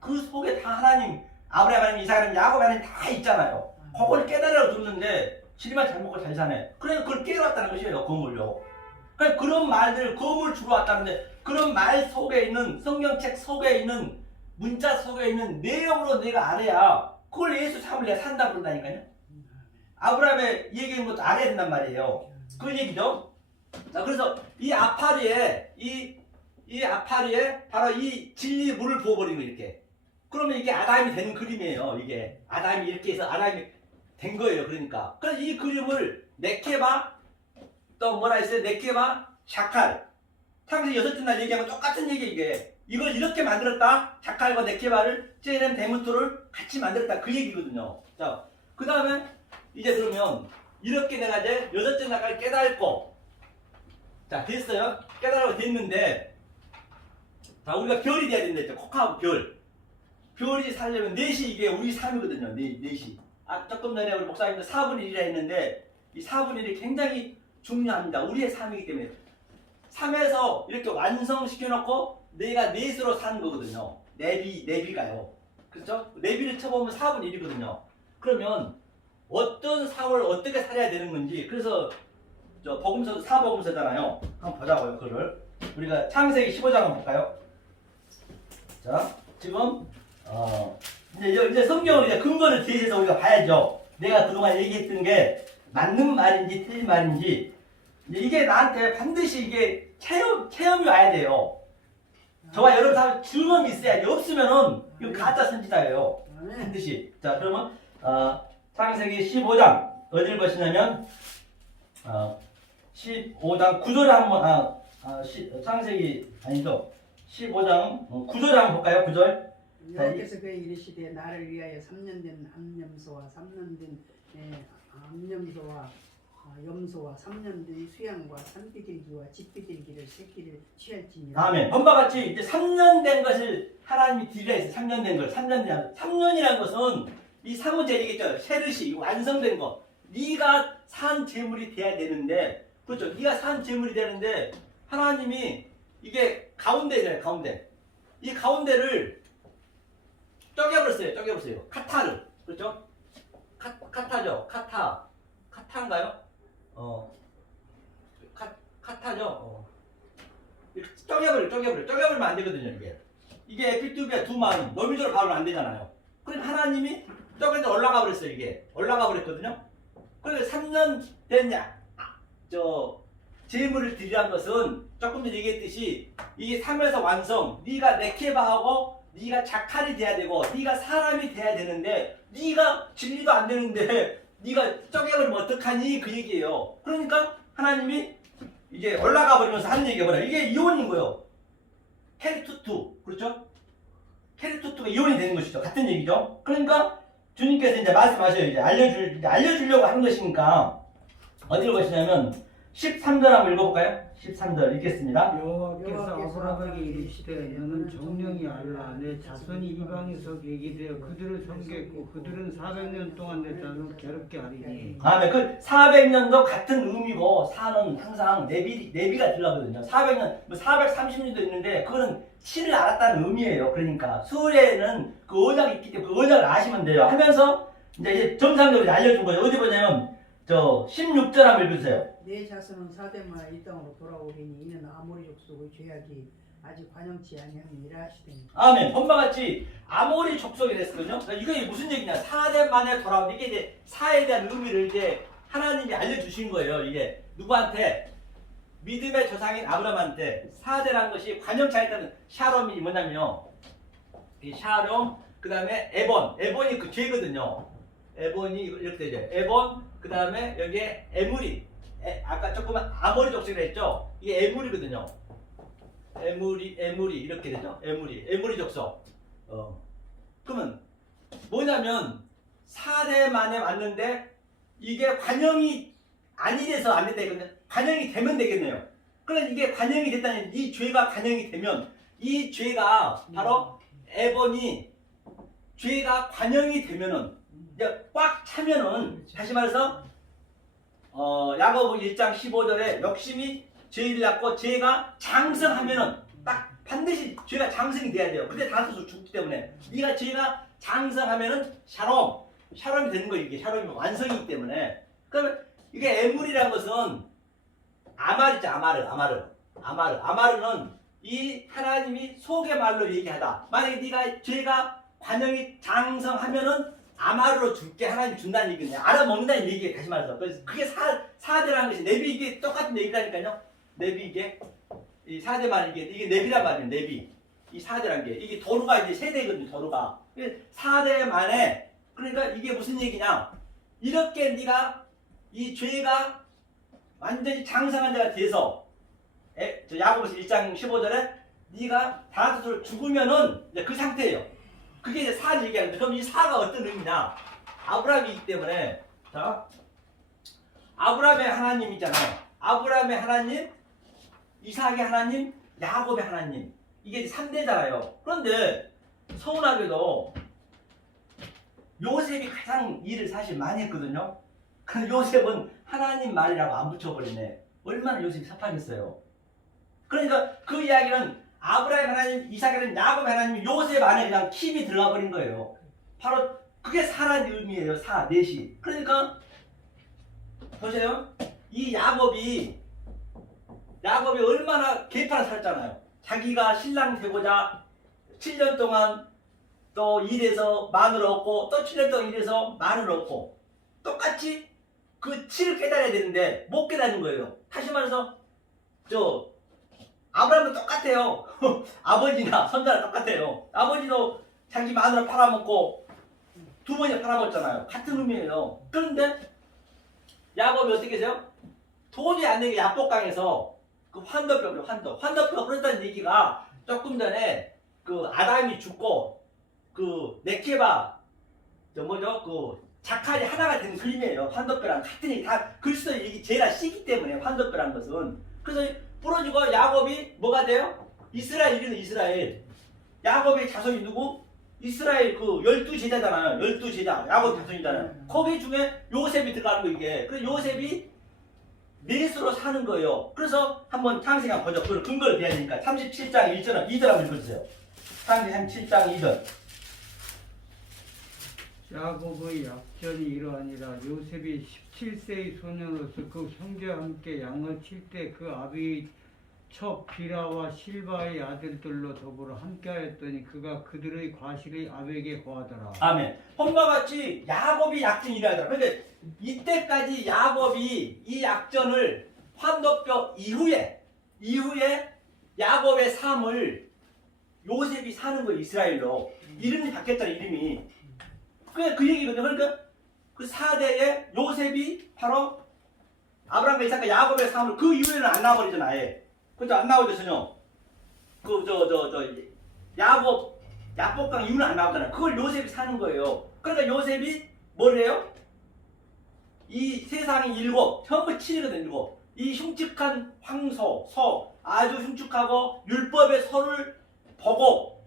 그 속에 다 하나님, 아브라함 하나님, 이삭 하나님, 야곱 하나님 다 있잖아요. 그걸 깨달아 줬는데 지리만 잘 먹고 잘 사네. 그래서 그걸 깨러 왔다는 것이에요. 건물요. 그러니까 그런 말들, 건물 주러 왔다는데, 그런 말 속에 있는, 성경책 속에 있는, 문자 속에 있는 내용으로 내가 알아야 그걸 예수 삶을 내가 산다 그런다니까요. 아브라함의 얘기하는 것도 알아야 된단 말이에요. 그 얘기죠. 자, 그래서 이 아파리에 바로 이 진리 물을 부어버린 거 이렇게. 그러면 이게 아담이 되는 그림이에요. 이게 아담이 이렇게 해서 아담이 된 거예요. 그러니까. 그래서 이 그림을 네케바, 또 뭐라 했어요? 네케바, 샤칼. 창세기 6째 날 얘기하고 똑같은 얘기 이게. 이걸 이렇게 만들었다. 자칼과 네케바를 째는 대문토를 같이 만들었다. 그 얘기거든요. 자, 그 다음에 이제 그러면 이렇게 내가 이제 6째 날까지 깨달고, 자, 됐어요. 깨달고 됐는데, 자, 우리가 별이 돼야 된다 했죠. 콕하고 별. 별이 살려면 4시 이게 우리 삶이거든요. 4시. 조금 전에 우리 목사님도 4분의 1이라 했는데 이 4분의 1이 굉장히 중요합니다. 우리의 삶이기 때문에. 삶에서 이렇게 완성시켜놓고 내가 넷으로 사는 거거든요. 내비가요. 그렇죠? 내비를 쳐보면 4분의 1이거든요. 그러면 어떤 삶을 어떻게 살아야 되는 건지 그래서 저 복음서도 사복음서잖아요. 한번 보자고요. 그거를 우리가 창세기 15장 한번 볼까요? 자, 지금 이제 성경을 이제 근거를 제시해서 우리가 봐야죠. 내가 그동안 얘기했던 게 맞는 말인지 틀린 말인지 이게 나한테 반드시 이게 체험이 와야 돼요. 저와 여러분 다 경험이 있어야지. 없으면은 이거 가짜 선지자예요. 반드시. 자, 그러면 창세기 15장 어디를 보시냐면 15장 9절을 한번 창세기 아니죠. 15장 9절 한번 볼까요? 9절. 여호와께서 그의 이르시되 나를 위하여 3년 된 암염소와 3년 된 암염소와 염소와 3년 된 수양과 산비둘기와 집비둘기를 새끼를 취할지니라. 아멘. 본바 같이 이제 3년 된 것을 하나님이 드리라 했어요. 3년 된 걸. 3년이라는 것은 이 3은 제가 얘기했죠. 세르시 완성된 거. 네가 산 제물이 돼야 되는데 그렇죠. 네가 산 제물이 되는데 하나님이 이게 가운데잖아요. 가운데. 이 가운데를 쪼개버렸어요. 카타를. 그렇죠? 카타죠. 카타인가요? 카타죠. 이렇게 쪼개버리면 안 되거든요, 이게 에피투비아 두 마음, 너미조로 바로는 안 되잖아요. 그러니까 하나님이 쪼개서 올라가 버렸어요, 이게. 올라가 버렸거든요. 그래서 3년 된 제물을 드리라는 것은 조금 전에 얘기했듯이 이게 삶에서 완성, 네가 네케바하고 네가 자칼이 돼야 되고 네가 사람이 돼야 되는데 네가 진리도 안 되는데 네가 쪼개버리면 어떡하니 그 얘기예요. 그러니까 하나님이 이제 올라가 버리면서 하는 얘기가 뭐라 이게 이혼인 거예요. 캐리투투 그렇죠? 캐리투투가 이혼이 되는 것이죠. 같은 얘기죠. 그러니까 주님께서 이제 말씀하셔요. 이제 알려주려고 하는 것이니까 어디로 가시냐면 13절 한번 읽어볼까요? 13절 읽겠습니다. 여호와께서 아브라함에게 이르시되 너는 정령이 알라 내 자손이 이방에서 계게 되어 그들을 섬겼고 그들은 400년 동안 내 자손을 괴롭게 하리니. 아멘. 그 400년도 같은 의미고 사는 항상 내비가 들어가거든요. 400년, 뭐 430년도 있는데 그거는 신을 알았다는 의미예요. 그러니까 수레에는 그 언약이 있기 때문에 그 언약을 아시면 돼요. 하면서 이제 정상적으로 알려준 거예요. 어디 보냐면 16절 한번 읽으세요. 내 자손은 사대마다 이 땅으로 돌아오리니 이는 아모리 족속의 죄악이 아직 관영치 아니함이라 하시더니. 아멘. 본바같이 아모리 족속이 됐거든요. 그러니까 이게 무슨 얘기냐? 4대 만에 돌아온 이게 이제 사에 대한 의미를 이제 하나님이 알려주신 거예요. 이게 누구한테? 믿음의 조상인 아브라함한테 4대라는 것이 관영치 않다는 샤롬이 뭐냐면요. 이 샤롬 그 다음에 에본이 그 죄거든요. 에본이 이렇게 되죠. 에본 그 다음에 여기에 에무리 아까 조금 아모리 족속이라 했죠. 이게 에무리거든요. 에무리 이렇게 되죠. 에무리 족속. 그러면 뭐냐면 4대 만에 왔는데 이게 관영이 아니 돼서 안 됐다 이거든요. 관영이 되면 되겠네요. 그러니까 이게 관영이 됐다는 이 죄가 관영이 되면 이 죄가 바로 에본이 죄가 관영이 되면은 이제 꽉 차면은 다시 말해서 야고보 1장 15절에 욕심이 죄를 낳고 죄가 장성하면은 딱 반드시 죄가 장성이 돼야 돼요. 근데 다소수 죽기 때문에 네가 죄가 장성하면은 샤롬이 되는 거예요. 이게 샤롬이 완성이기 때문에. 그러면 이게 에물이라는 것은 아말이죠. 아마르는 이 하나님이 속의 말로 얘기하다. 만약에 네가 죄가 관영이 장성하면은 아마르로 줄게 하나님 준다는 얘기거든요. 알아먹는다는 얘기예요. 다시 말해서. 그래서 그게 사대라는 것이 내비 이게 똑같은 얘기라니까요. 내비 이게 이 사대만 이게 내비란 말이에요. 내비 이 사대란 게 이게 도루가 이제 세대거든요. 도루가 4대 만에 그러니까 이게 무슨 얘기냐? 이렇게 네가 이 죄가 완전히 장성한 자가 돼서 야고보서 1장 15절에 네가 다섯으로 죽으면은 이제 그 상태예요. 그게 이제 사를 얘기하는데 그럼 이 사가 어떤 의미냐? 아브라함이기 때문에 자 아브라함의 하나님이잖아요. 아브라함의 하나님, 이삭의 하나님, 야곱의 하나님 이게 3대잖아요. 그런데 서운하게도 요셉이 가장 일을 사실 많이 했거든요. 근데 요셉은 하나님 말이라고 안 붙여버리네. 얼마나 요셉이 섭하겠어요. 그러니까 그 이야기는 아브라함 하나님, 이삭 하나님, 야곱 하나님, 요셉 안에 그냥 킵이 들어가 버린 거예요. 바로 그게 사라는 의미예요. 넷이. 그러니까 보세요. 이 야곱이 얼마나 개판을 살았잖아요. 자기가 신랑 되고자 7년 동안 또 일해서 마늘 얻고 또 7년 동안 일해서 마늘 얻고 똑같이 그 7을 깨달아야 되는데 못 깨달은 거예요. 다시 말해서 아브라함도 똑같아요. 아버지나 손자랑 똑같아요. 아버지도 자기 마늘을 팔아먹고 두 번이나 팔아먹었잖아요. 같은 의미예요. 그런데 야곱이 어떻게 해서요? 도저히 안 되게 야복강에서 그 환더뼈죠. 환더뼈가 그랬다는 얘기가 조금 전에 그 아담이 죽고 그 네케바 그 자칼이 하나가 된 그림이에요. 환더뼈랑 같은 얘기 다 글쎄 얘기 제라 씨기 때문에 환더뼈란 것은. 그래서 부러지고 야곱이 뭐가 돼요? 이스라엘이는 이스라엘. 야곱의 자손이 누구? 이스라엘 그 12제자잖아요. 12제자. 야곱 자손이잖아요. 거기 중에 요셉이 들어가는 거 이게. 그래서 요셉이 넷으로 사는 거예요. 그래서 한번 창세기 한번 보죠. 그걸 근거를 대야 되니까. 37장 1절 2절 한번 읽어주세요. 창세기 37장 2절. 야곱의 약전이 이러하니라. 요셉이 17세의 소년으로서 그 형제와 함께 양을 칠 때 그 아비의 첩 비라와 실바의 아들들로 더불어 함께하였더니 그가 그들의 과실의 아비에게 고하더라. 아멘. hôm 과 같이 야곱이 약전이 일하더라. 그런데 이때까지 야곱이 이 약전을 환도뼈 이후에 야곱의 삶을 요셉이 사는 거예요. 이스라엘로. 이름이 바뀌었잖아. 이름이. 그 얘기거든요. 그러니까 그 4대에 요셉이 바로 아브라함과 이삭과 야곱의 삶을 그 이후에는 안 나와버리잖아. 아예. 그죠? 안 나오죠, 전혀. 야복강 이후는 안 나오잖아. 그걸 요셉이 사는 거예요. 그러니까 요셉이 뭘 해요? 이 세상이 7, 전부 7이거든, 7. 이 흉측한 서, 아주 흉측하고 율법의 서를 보고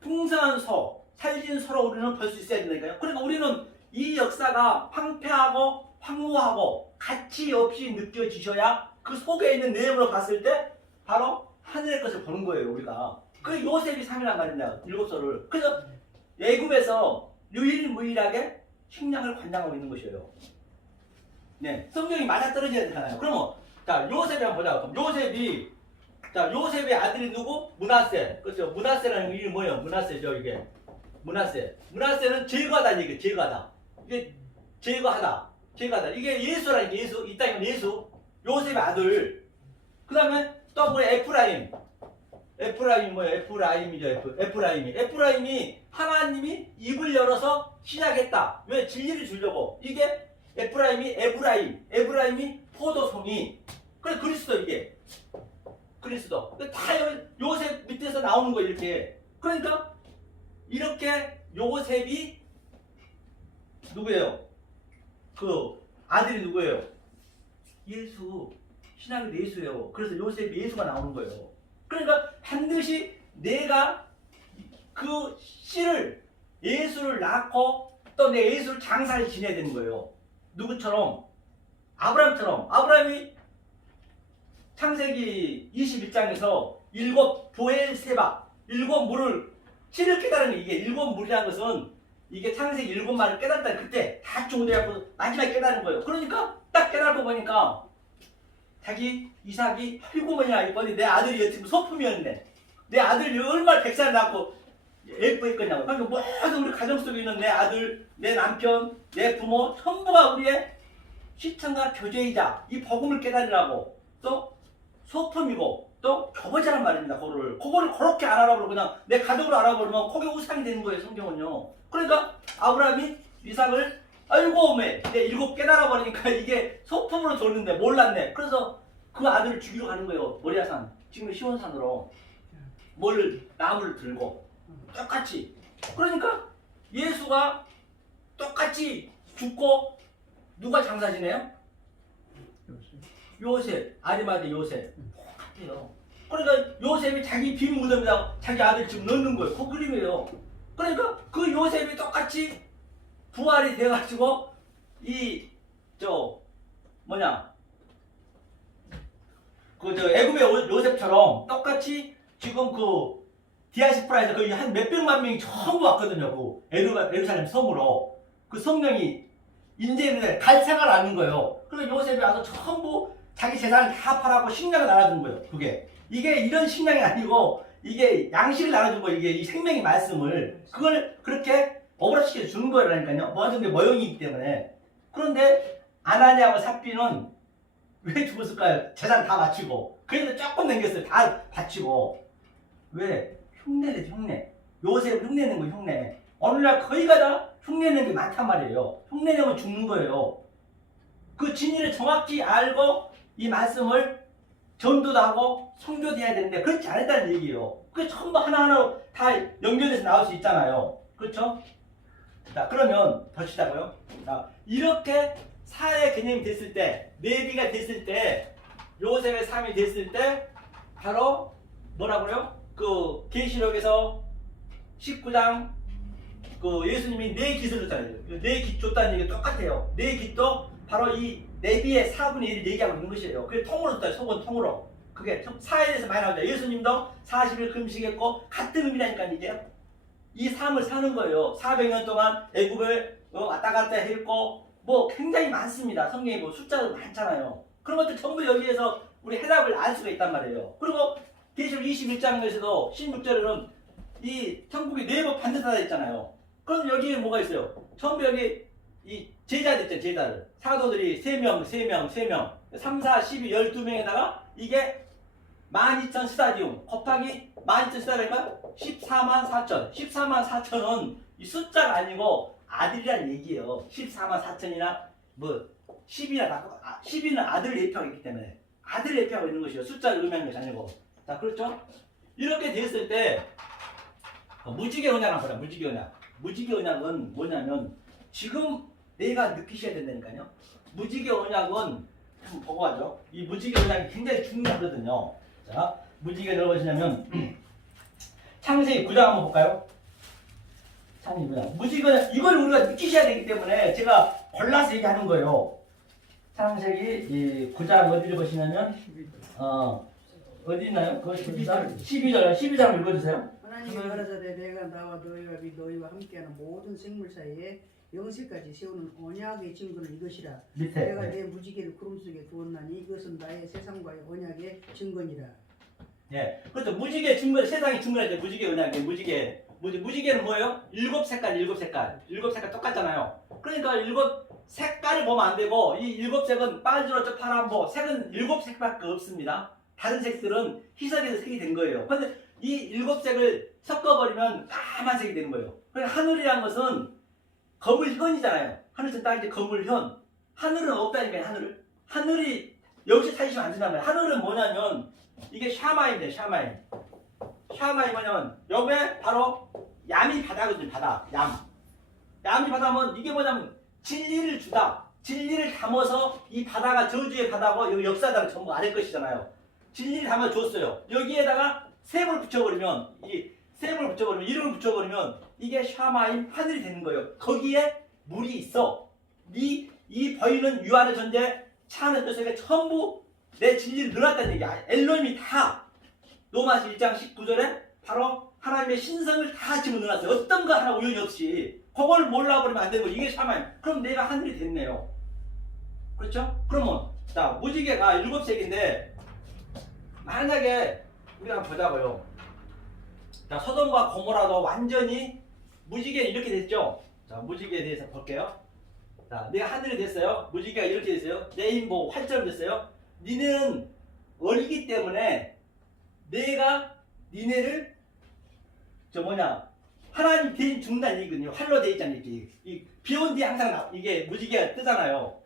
풍성한 서, 살진 서로 우리는 볼 수 있어야 된다니까요. 그러니까 우리는 이 역사가 황폐하고 황무하고 가치 없이 느껴지셔야 그 속에 있는 내용으로 봤을 때 바로 하늘의 것을 보는 거예요, 우리가. 그 요셉이 3이란 말입니다. 7서를. 그래서 애굽에서 유일무이하게 식량을 관장하고 있는 것이에요. 네, 성경이 맞아떨어져야 되잖아요. 그러면 자, 요셉이 한번 보자. 그럼 요셉의 아들이 누구? 므낫세. 그렇죠? 므낫세라는 이름이 뭐예요? 므낫세죠, 이게. 므낫세는 제거하다는 얘기예요. 제거하다. 이게 제거하다. 이게 예수라는 게 예수. 이 땅이면 예수. 요셉의 아들. 그 다음에 또 뭐예요? 에프라임이 뭐예요? 에프라임이 하나님이 입을 열어서 시작했다. 왜? 진리를 주려고. 이게 에브라임이 포도송이. 그래, 그리스도 이게. 그리스도. 다 요셉 밑에서 나오는 거예요, 이렇게. 그러니까 이렇게 요셉이 누구예요? 그 아들이 누구예요? 예수. 신학의 예수예요. 그래서 요셉이 예수가 나오는 거예요. 그러니까 반드시 내가 그 씨를 예수를 낳고 또 내 예수를 장사를 지내야 되는 거예요. 누구처럼? 아브라함처럼. 아브라함이 창세기 21장에서 7 보엘세바 7 물을 씨를 깨달은 이게 7 물이라는 것은 이게 창세기 7마를 깨달다 그때 다 종료하고 마지막에 깨달은 거예요. 그러니까 딱 깨달고 보니까 자기 이삭이 아이고 뭐냐 이번에 내 아들이 여튼 소품이었네. 내 아들이 얼마나 100살 낳고 예뻐했겠냐고. 그러니까 모든 우리 가정 속에 있는 내 아들, 내 남편, 내 부모 전부가 우리의 시청과 교제이자 이 복음을 깨달으라고 또 소품이고 또 교보자란 말입니다. 그거를 그렇게 안 알아보고 그냥 내 가족으로 알아보면 그게 우상이 되는 거예요. 성경은요. 그러니까 아브라함이 이삭을 아이고 내 7 깨달아버리니까 이게 소품으로 줬는데 몰랐네. 그래서 그 아들을 죽이러 가는 거예요. 모리아산 지금 시온산으로 나무를 들고 똑같이. 그러니까 예수가 똑같이 죽고 누가 장사 지내요? 요셉. 아리마대 요셉. 똑같아요. 그러니까 요셉이 자기 빈 무덤에다 자기 아들 지금 넣는 거예요. 그 그림이에요. 그러니까 그 요셉이 똑같이 부활이 돼가지고 애굽의 요셉처럼 똑같이 지금 그 디아스포라에서 거의 한 몇백만 명이 전부 왔거든요. 그 예루살렘 섬으로. 그 성령이 인재를 갈 생각을 하는 거예요. 그래서 요셉이 와서 전부 자기 재산을 다 팔아고 식량을 나눠준 거예요. 이게 이런 식량이 아니고 이게 양식을 나눠준 거예요. 이게 이 생명의 말씀을 그걸 그렇게 억울시켜 주는 거라니까요. 모든 게 모형이기 때문에. 그런데 아나니아와 삽비는 왜 죽었을까요? 재산 다 바치고. 그래도 조금 남겼어요. 다 바치고. 왜? 흉내내죠, 흉내. 요셉을 흉내내는 거 흉내. 오늘날 거의가 다 흉내내는 게 많단 말이에요. 흉내내면 죽는 거예요. 그 진리를 정확히 알고 이 말씀을 전도도 하고 성교도 해야 되는데 그렇지 않았다는 얘기예요. 그게 전부 하나하나 다 연결돼서 나올 수 있잖아요. 그렇죠? 자, 그러면 더 치자고요. 자, 이렇게 사회 개념이 됐을 때, 레위가 됐을 때, 요셉의 삶이 됐을 때, 바로 뭐라고요? 그 계시록에서 19장 그 예수님이 네 깃을 줬잖아요. 네 깃 줬다는 얘기가 똑같아요. 네 깃도 바로 이 레위의 4분의 1을 얘기하고 있는 것이에요. 그게 통으로 줬다, 속은 통으로. 그게 사회에서 많이 나오죠. 예수님도 40일 금식했고 같은 의미라니까 이게. 이 삶을 사는 거예요. 400년 동안 애굽을 왔다 갔다 했고 뭐 굉장히 많습니다. 성경에 뭐 숫자도 많잖아요. 그런 것들 전부 여기에서 우리 해답을 알 수가 있단 말이에요. 그리고 계시록 21장에서도 16절에는 이 천국이 네 번 반드시 있잖아요. 그럼 여기에 뭐가 있어요? 전부 여기 이 제자들 있죠, 제자들. 사도들이 3명, 3, 4, 12, 12명에다가 이게 12,000 스타디움 곱하기 12,000 스타디움이니까 14만 4천. 14만 4천은 이 숫자가 아니고 아들이라는 얘기예요. 14만 4천이나 뭐 10이는 아들 예표하고 있기 때문에 아들 예표하고 있는 것이요. 숫자를 의미하는 것이 아니고. 자, 그렇죠? 이렇게 됐을 때 무지개 언약 한번 보자. 무지개 언약. 무지개 언약은 뭐냐면 지금 내가 느끼셔야 된다니까요. 무지개 언약은 한번 보고 가죠. 이 무지개 언약이 굉장히 중요하거든요. 자, 무지개를 넣으시냐면 창세기 9장 한번 볼까요? 창세기 9장. 무지개 언약 이걸 우리가 느끼셔야 되기 때문에 제가 골라서 얘기하는 거예요. 창세기 9장 어디를 보시냐면 어디 있나요? 그 12절 읽어주세요. 하나님이 가라사대 내가 나와 너희와 함께하는 모든 생물 사이에 영세까지 세우는 언약의 증거는 이것이라. 밑에. 내가 내 무지개를 구름 속에 두었나니 이것은 나의 세상과의 언약의 증거니라. 예, 그렇죠. 무지개 증거, 세상의 증거할 때 무지개 언약이 무지개는 뭐예요? 7색깔 똑같잖아요. 그러니까 7색깔을 보면 안 되고 이 7색은 빨주노초 파란보 색은 7색밖에 없습니다. 다른 색들은 희석해서 색이 된 거예요. 그런데 이 7색을 섞어버리면 까만색이 되는 거예요. 그러니까 하늘이란 것은 거물현이잖아요. 하늘은 딱 이제 거물현. 하늘은 없다니까요, 하늘이 여기서 찾으시면 안 된단 말이에요. 하늘은 뭐냐면 이게 샤마임이에요, 샤마임. 샤마임 뭐냐면 여기에 바로 야미 바다거든요, 바다. 야미 바다면 이게 뭐냐면 진리를 주다. 진리를 담아서 이 바다가 저주의 바다고 여기 역사당 전부 아닐 것이잖아요. 진리를 담아 줬어요. 여기에다가 셈을 붙여버리면 이름을 붙여버리면 이게 샤마임 하늘이 되는 거예요. 거기에 물이 있어. 이 보이는 유한의 존재 차는 뜻에 전부 내 진리를 넣어놨다는 얘기야. 엘로힘이 다 로마서 1장 19절에 바로 하나님의 신성을 다 집어넣어놨어요. 어떤 거 하나 우연이 없이. 그걸 몰라버리면 안 되는 거예요. 이게 샤마임. 그럼 내가 하늘이 됐네요. 그렇죠? 그러면 자, 무지개가 7색인데 만약에 우리가 한번 보자고요. 자, 소돔과 고모라도 완전히 무지개는 이렇게 됐죠? 자, 무지개에 대해서 볼게요. 자, 내가 하늘이 됐어요. 무지개가 이렇게 됐어요. 레인보우 활처럼 됐어요. 니네는 어리기 때문에 내가 니네를 하나님 대신 죽는다는 얘기거든요. 활로 돼 있잖아요. 이 비온 뒤에 항상 이게 무지개가 뜨잖아요.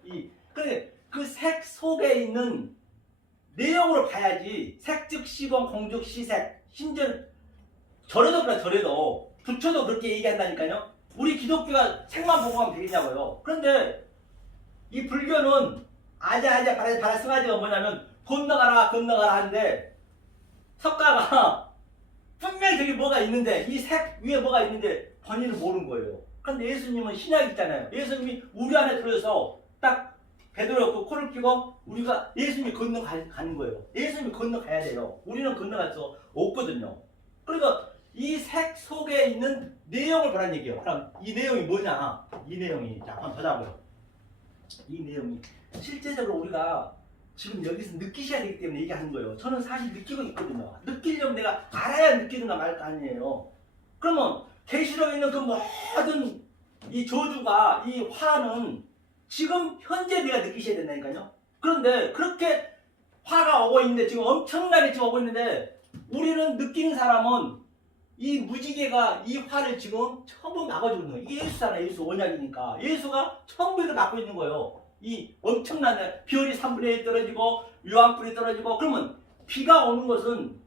근데 그 색 속에 있는 내용으로 봐야지. 색즉 시공 공즉 시색. 심지어 절에도 그래, 절에도 부처도 그렇게 얘기한다니까요. 우리 기독교가 색만 보고 하면 되겠냐고요. 그런데 이 불교는 아자 바라 승하지가 뭐냐면 건너가라 하는데 뭐가 있는데 이 색 위에 뭐가 있는데 본인은 모르는 거예요. 그런데 예수님은 신약이 있잖아요. 예수님이 우리 안에 들어서 딱 베드로였고 코를 끼고 우리가 예수님이 건너가는 거예요. 예수님이 건너가야 돼요. 우리는 건너갈 수 없거든요. 그러니까 이 색 속에 있는 내용을 보라는 얘기예요. 그럼 이 내용이 뭐냐? 이 내용이 자 한번 보자고요. 이 내용이 실제적으로 우리가 지금 여기서 느끼셔야 되기 때문에 얘기하는 거예요. 저는 사실 느끼고 있거든요. 느끼려면 내가 알아야 느끼는가 말까 아니에요. 그러면 계시록에 있는 그 모든 이 저주가 이 화는 지금 현재 내가 느끼셔야 된다니까요. 그런데 그렇게 화가 오고 있는데 지금 엄청나게 지금 오고 있는데 우리는 느끼는 사람은 이 무지개가 이 화를 지금 전부 막아주고 있는 거예요. 이게 예수잖아요. 예수 원약이니까. 예수가 전부 이걸 막고 있는 거예요. 이 엄청난 별이 3분의 1 떨어지고 유황불이 떨어지고 그러면 비가 오는 것은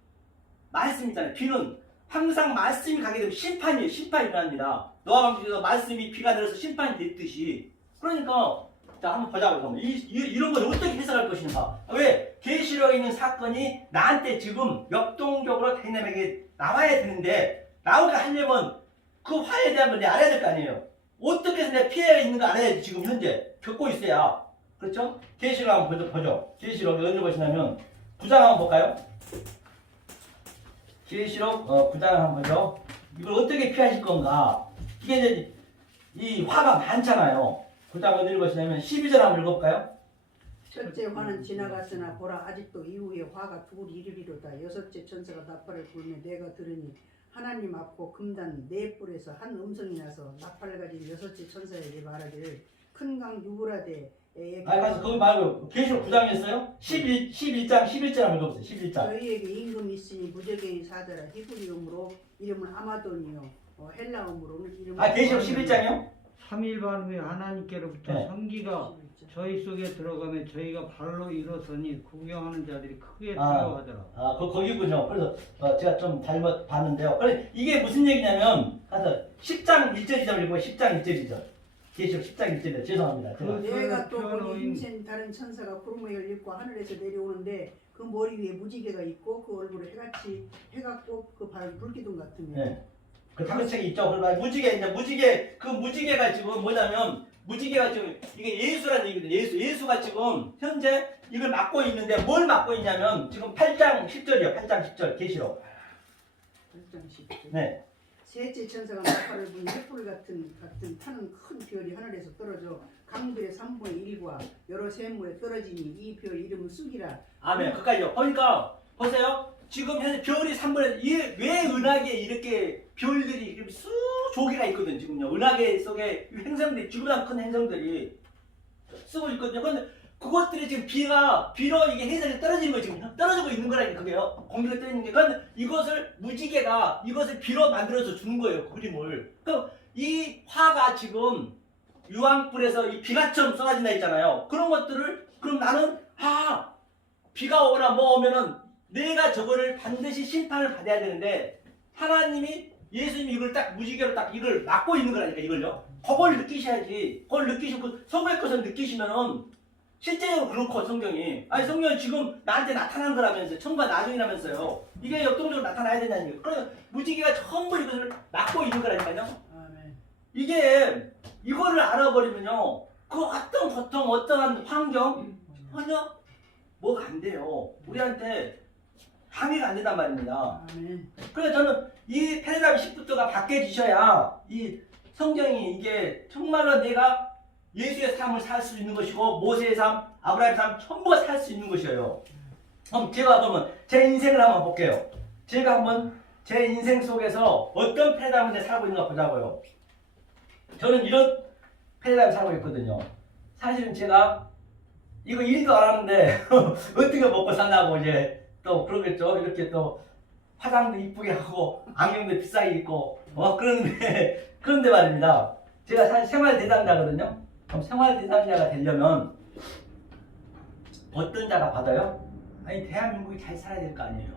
말씀이잖아요. 비는 항상 말씀이 가게 되면 심판이에요. 심판이 일어납니다. 노아방주에서 말씀이 비가 내려서 심판이 됐듯이 그러니까 자 한번 보자고요. 이런 걸 어떻게 해석할 것인가. 왜? 계시록에 있는 사건이 나한테 지금 역동적으로 다이나믹하게 나와야 되는데 나오게 하려면 그 화에 대한 걸 내가 알아야 될 거 아니에요. 어떻게 해서 내 피해가 있는 거 알아야지. 지금 현재 겪고 있어야. 그렇죠? 계시록 한번 보죠. 계시록 어디를 보시냐면 9장 한번 볼까요? 계시록 9장 한번 보죠. 이걸 어떻게 피하실 건가. 이게 이제 이 화가 많잖아요. 9장 어디를 보시냐면 12절 한번 읽어볼까요? 첫째 화는 지나갔으나 보라 아직도 이후에 화가 둘이 이르리로다. 여섯째 천사가 나팔을 불며 내가 들으니 하나님 앞고 금단 네 뿔에서 한 음성이 나서 나팔을 가진 여섯째 천사에게 말하기를 큰 강 유브라데에 가서 그거 말고 계시록 9장이었어요? 11장 11절 한번 읽어보세요. 11장. 저희에게 임금이 있으니 무적의 사자라 히브리음으로 이름은 아마돈이요 헬라음으로는 이름은 계시록 11장이요? 3일 반 후에 하나님께로부터 네. 성기가 저희 속에 들어가면 저희가 발로 일어서니 구경하는 자들이 크게 아. 두려워하더라. 거기군요. 그래서 제가 좀 잘못 봤는데요. 그래, 이게 무슨 얘기냐면 가서 10장 1절 2절 읽고 10장 1절 2절. 계시록 10장 1절이요. 죄송합니다. 제가. 내가 또 보니 표현어인- 힘센 다른 천사가 구름에 열리고 하늘에서 내려오는데 그 머리 위에 무지개가 있고 그 얼굴에 해같고 그 발 불기둥 같으며 네. 그 다그책이 있죠. 그러니까 무지개 그 무지개가 지금 뭐냐면 무지개가 지금 이게 예수라는 얘기거든요. 예수가 지금 현재 이걸 맡고 있는데 뭘 맡고 있냐면 지금 8장 10절이요. 8장 10절 계시록. 8장 10절 네. 셋째 천사가 나팔을 불 횃불 같은 타는 큰 별이 하늘에서 떨어져 강들의 3분의 1과 여러 샘물에 떨어지니 이 별 이름은 쑥이라. 아멘. 그까지요. 그러니까 보세요. 지금 현재 별이 3분의 왜 은하계에 이렇게 별들이 이렇게 쑥 조개가 있거든. 지금요. 은하계 속에 행성들이 지구보다 큰 행성들이 쓰고 있거든요. 그런데 그것들이 지금 비로 이게 해석이 떨어지는 거 지금 떨어지고 있는 거라니까 그게요. 공기가 떨어지는 게. 그런데 이것을 무지개가 이것을 비로 만들어서 주는 거예요. 그림을. 그럼 이 화가 지금 유황불에서 이 비가처럼 쏟아진다 했잖아요. 그런 것들을 그럼 나는 비가 오거나 뭐 오면은 내가 저거를 반드시 심판을 받아야 되는데 하나님이 예수님이 이걸 딱 무지개로 딱 이걸 막고 있는 거라니까 이걸요. 그걸 느끼셔야지. 그걸 느끼시고 성경의 것을 느끼시면은 실제로 그렇고 성경이 성경이 지금 나한테 나타난 거라면서요. 천과 나중이라면서요. 이게 역동적으로 나타나야 되냐는 거예요. 그래서 무지개가 전부 이것을 막고 있는 거라니까요. 아멘. 이게 이거를 알아버리면요. 그 어떤 고통, 어떠한 환경 전혀 뭐가 안 돼요. 우리한테 항의가 안 된단 말입니다. 아멘. 그래서 저는 이 패러다임 시프트가 바뀌어지셔야 이 성경이 이게 정말로 내가 예수의 삶을 살 수 있는 것이고 모세의 삶, 아브라함의 삶 전부가 살 수 있는 것이에요. 그럼 제가 그러면 제 인생을 한번 볼게요. 제가 한번 제 인생 속에서 어떤 패러다임을 살고 있는가 보자고요. 저는 이런 패러다임 살고 있거든요. 사실은 제가 이거 일도 안 하는데 어떻게 먹고 살라고 이제 또 그러겠죠. 이렇게 또 화장도 이쁘게 하고 안경도 비싸게 입고 그런데 말입니다. 제가 사실 생활 대상자거든요. 그럼 생활 대상자가 되려면 어떤 자가 받아요? 대한민국이 잘 살아야 될 거 아니에요.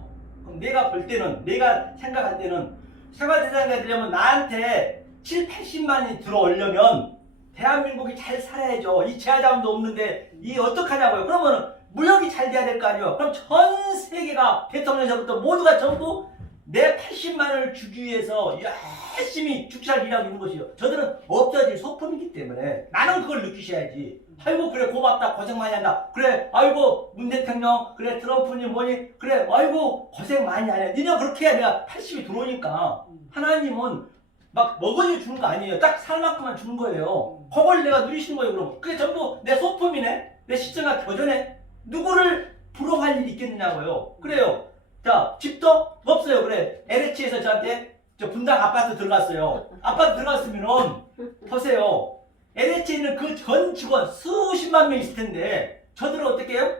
그럼 내가 볼 때는 내가 생각할 때는 생활 대상자가 되려면 나한테 7, 80만이 들어오려면 대한민국이 잘 살아야죠. 이 제한자원도 없는데 이 어떡하냐고요. 그러면 무역이 잘 돼야 될 거 아니에요. 그럼 전 세계가 대통령서부터 모두가 전부 내 80만 원을 주기 위해서 열심히 죽살 일하고 있는 것이요. 저들은 없어질 소품이기 때문에 나는 그걸 느끼셔야지. 아이고 그래 고맙다 고생 많이 한다. 그래 아이고 문 대통령 그래 트럼프님 뭐니 그래 아이고 고생 많이 하네. 니네 그렇게 해야 내가 80이 들어오니까. 하나님은 막 먹어니 주는 거 아니에요. 딱 살만큼만 주는 거예요. 그걸 내가 누리시는 거예요. 그럼 그게 전부 내 소품이네. 내 시청과 교전에 누구를 부러워할 일이 있겠느냐고요. 그래요. 자 집도 없어요. 그래 LH에서 저한테 저 분당 아파트 들어갔어요. 아파트 들어갔으면은 보세요. LH에 있는 그 전 직원 수십만 명 있을 텐데 저들은 어떻게 해요?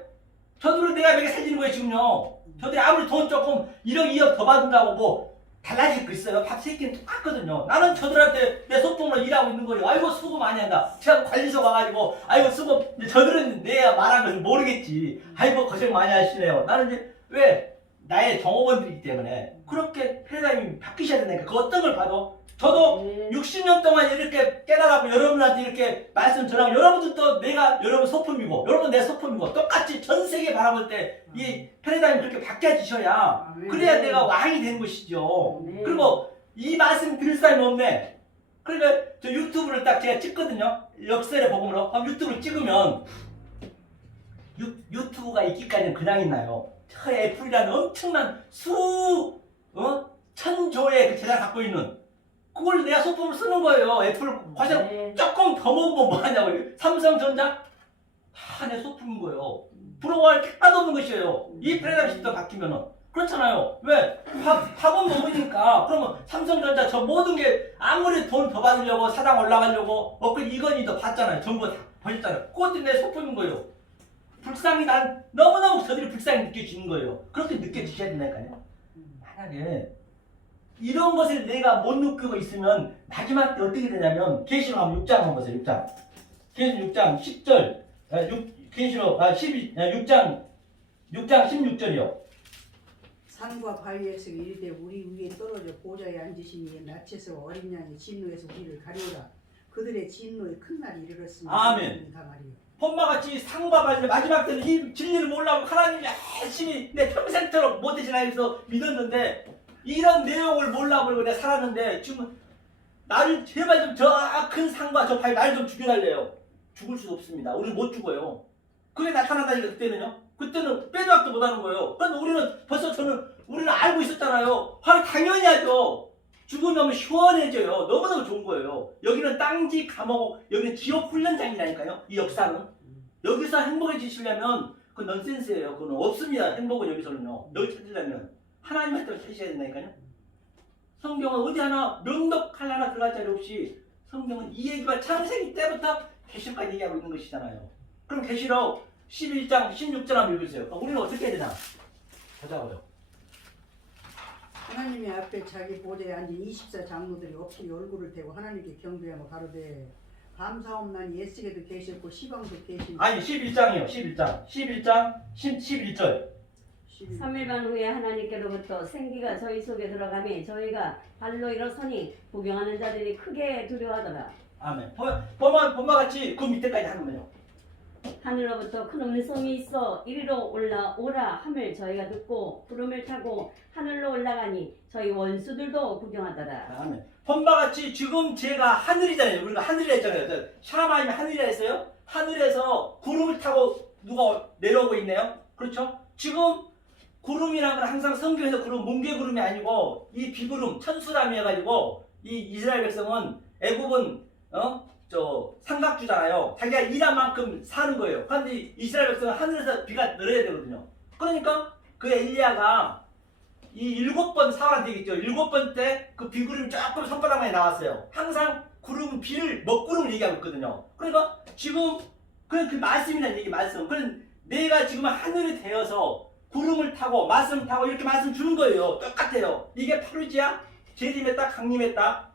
저들은 내가 매게 살리는 거예요 지금요. 저들이 아무리 돈 조금 1억 2억 더 받는다고 뭐 달라질 거 있어요. 밥 세 끼는 똑같거든요. 나는 저들한테 내 소통으로 일하고 있는 거예요. 아이고 수고 많이 한다. 제가 관리소 가가지고 아이고 수고. 저들은 내가 말한 것을 모르겠지. 아이고 고생 많이 하시네요. 나는 이제 왜 나의 종업원들이기 때문에 그렇게 패러다임이 바뀌셔야 된다니까. 그 어떤 걸 봐도 저도 60년 동안 이렇게 깨달았고 여러분한테 이렇게 말씀 전하고 여러분들도 내가 여러분 소품이고 여러분 내 소품이고 똑같이 전 세계 바라볼 때 이 패러다임이 그렇게 바뀌어지셔야 그래야 내가 왕이 되는 것이죠. 그리고 이 말씀 들을 사람이 없네. 그러니까 저 유튜브를 딱 제가 찍거든요. 역설의 복음으로. 그럼 유튜브를 찍으면 유튜브가 있기까지는 그냥 있나요? 저 애플이라는 엄청난 천조의 그 재산 갖고 있는 그걸 내가 소품을 쓰는 거예요. 애플 과장 조금 더 먹으면 뭐 하냐고요. 삼성전자 다 내 소품인 거예요. 부러워할 게 하나도 없는 것이에요. 이 패러다임 시스템 바뀌면은 그렇잖아요. 왜? 밥은 먹으니까 그러면 삼성전자 저 모든 게 아무리 돈 더 받으려고 사장 올라가려고 이건희 더 받잖아요. 전부 다 버렸잖아요. 그것도 내 소품인 거예요. 불쌍히 난 너무너무 저들이 불쌍히 느껴지는 거예요. 그렇게 느껴지셔야 된다니까요. 만약에 이런 것을 내가 못 느끼고 있으면 마지막 때 어떻게 되냐면 계시록 6장 한번 보세요. 6장 계시록 6장 10절 계시록 6장 16절이요. 산과 바위에서 이르되 우리 위에 떨어져 보좌에 앉으신 이에 낯에서 어린 양의 진노에서 우리를 가리오라. 그들의 진노의 큰 날이 이르렀으니 아멘. 당하리요. 폼마같이 상과 발을 마지막 때는 이 진리를 몰라고 하나님이 열심히 내 평생처럼 못되시나 해서 믿었는데 이런 내용을 몰라버리고 내가 살았는데 지금 나를 제발 좀 저 큰 상과 저 바위 나를 좀 죽여달래요. 죽을 수 없습니다. 우리는 못 죽어요. 그게 나타난다니까 그때는요. 그때는 빼도 박도 못하는 거예요. 그런데 우리는 벌써 우리는 알고 있었잖아요. 당연히 하죠. 죽으면 시원해져요. 너무너무 좋은 거예요. 여기는 땅지 감옥, 여기는 지옥 훈련장이라니까요. 이 역사는. 여기서 행복해지시려면 그건 넌센스예요. 그건 없습니다. 행복은 여기서는요. 여기 찾으려면 하나님한테 찾으셔야 된다니까요. 성경은 어디 하나 명독할 하나 들어갈 자리 없이 성경은 이 얘기가 창세기 때부터 계시록까지 얘기하고 있는 것이잖아요. 그럼 계시록 11장 16절 한번 읽으세요. 우리는 어떻게 해야 되나? 보자고요. 하나님의 앞에 자기 보좌에 앉은 24장로들이 엎드려 얼굴을 대고 하나님께 경배하며 가로되 감사옵나니 옛식에도 계셨고 시방도 계신 아니 11장이요. 11장 11절 3일반 후에 하나님께로부터 생기가 저희 속에 들어가매 저희가 발로 일어서니 구경하는 자들이 크게 두려워하더라. 아멘. 본마같이 그 밑에까지 하는 거예요. 하늘로부터 큰 음성이 있어 이리로 올라오라 함을 저희가 듣고 구름을 타고 하늘로 올라가니 저희 원수들도 구경하더라. 아멘. 본마같이 지금 제가 하늘이잖아요. 우리가 하늘이라 했잖아요. 샤마임이 하늘이라 했어요. 하늘에서 구름을 타고 누가 내려오고 있네요. 그렇죠? 지금 구름이라는 건 항상 성경에서 구름, 뭉게구름이 아니고 이 비구름, 천수람이 해가지고 이 이스라엘 백성은 애굽은 삼각주잖아요. 자기가 일한 만큼 사는 거예요. 그런데 이스라엘 백성은 하늘에서 비가 내려야 되거든요. 그러니까 그 엘리야가 이 7번 사활 되겠죠. 7번 때 그 비구름이 조금 손바닥만에 나왔어요. 항상 구름, 비를, 먹구름을 얘기하고 있거든요. 그러니까 지금 그 말씀이라는 얘기, 말씀. 그런 내가 지금 하늘이 되어서 구름을 타고 말씀 타고 이렇게 말씀 주는 거예요. 똑같아요. 이게 파루지야? 재림했다, 강림했다.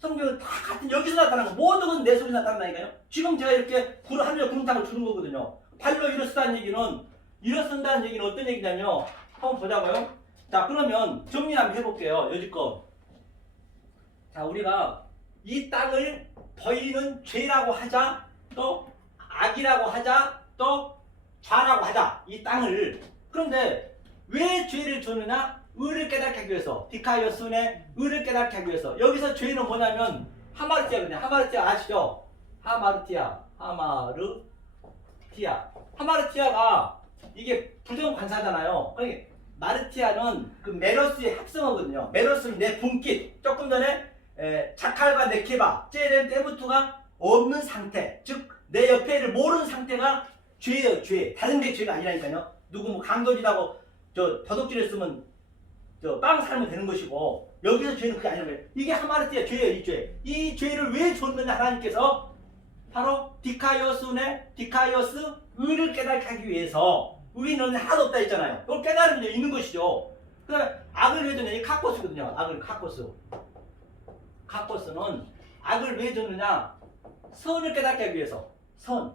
성경은 다 같은 여기서 나타나는 거. 모든 건 내 속에 나타난다니까요. 지금 제가 이렇게 하늘에 구름 타고 주는 거거든요. 발로 일어선다는 얘기는 어떤 얘기냐면요. 한번 보자고요. 자, 그러면 정리 한번 해볼게요. 여지껏. 자, 우리가 이 땅을 더이는 죄라고 하자, 또 악이라고 하자, 또 좌라고 하자. 이 땅을. 그런데 왜 죄를 줬느냐? 의를 깨닫게 하기 위해서, 디카이오스의 의를 깨닫게 하기 위해서. 여기서 죄는 뭐냐면 하마르티아거든요. 하마르티아 아시죠? 하마르티아가 이게 부정관사잖아요. 그러니까 마르티아는 그 메로스의 합성어거든요. 메로스는 내 분깃. 조금 전에 자칼과 네케바, 제렘 때부터가 없는 상태, 즉 내 옆에를 모르는 상태가 죄예요. 죄. 다른 게 죄가 아니라니까요. 누구 뭐 강도질하고 저 도둑질했으면 저 빵 살면 되는 것이고, 여기서 죄는 그게 아니란 거예요. 이게 하마르티아 죄예요. 이 죄. 이 죄를 왜 줬느냐 하나님께서 바로 디카이오스 의를 깨닫게 하기 위해서. 의는 하나도 없다 했잖아요. 이걸 깨달으면 있는 것이죠. 그 다음에 악을 왜 줬냐? 이 카코스거든요. 악을 카코스. 카코스는 악을 왜 줬느냐? 선을 깨닫게 하기 위해서. 선.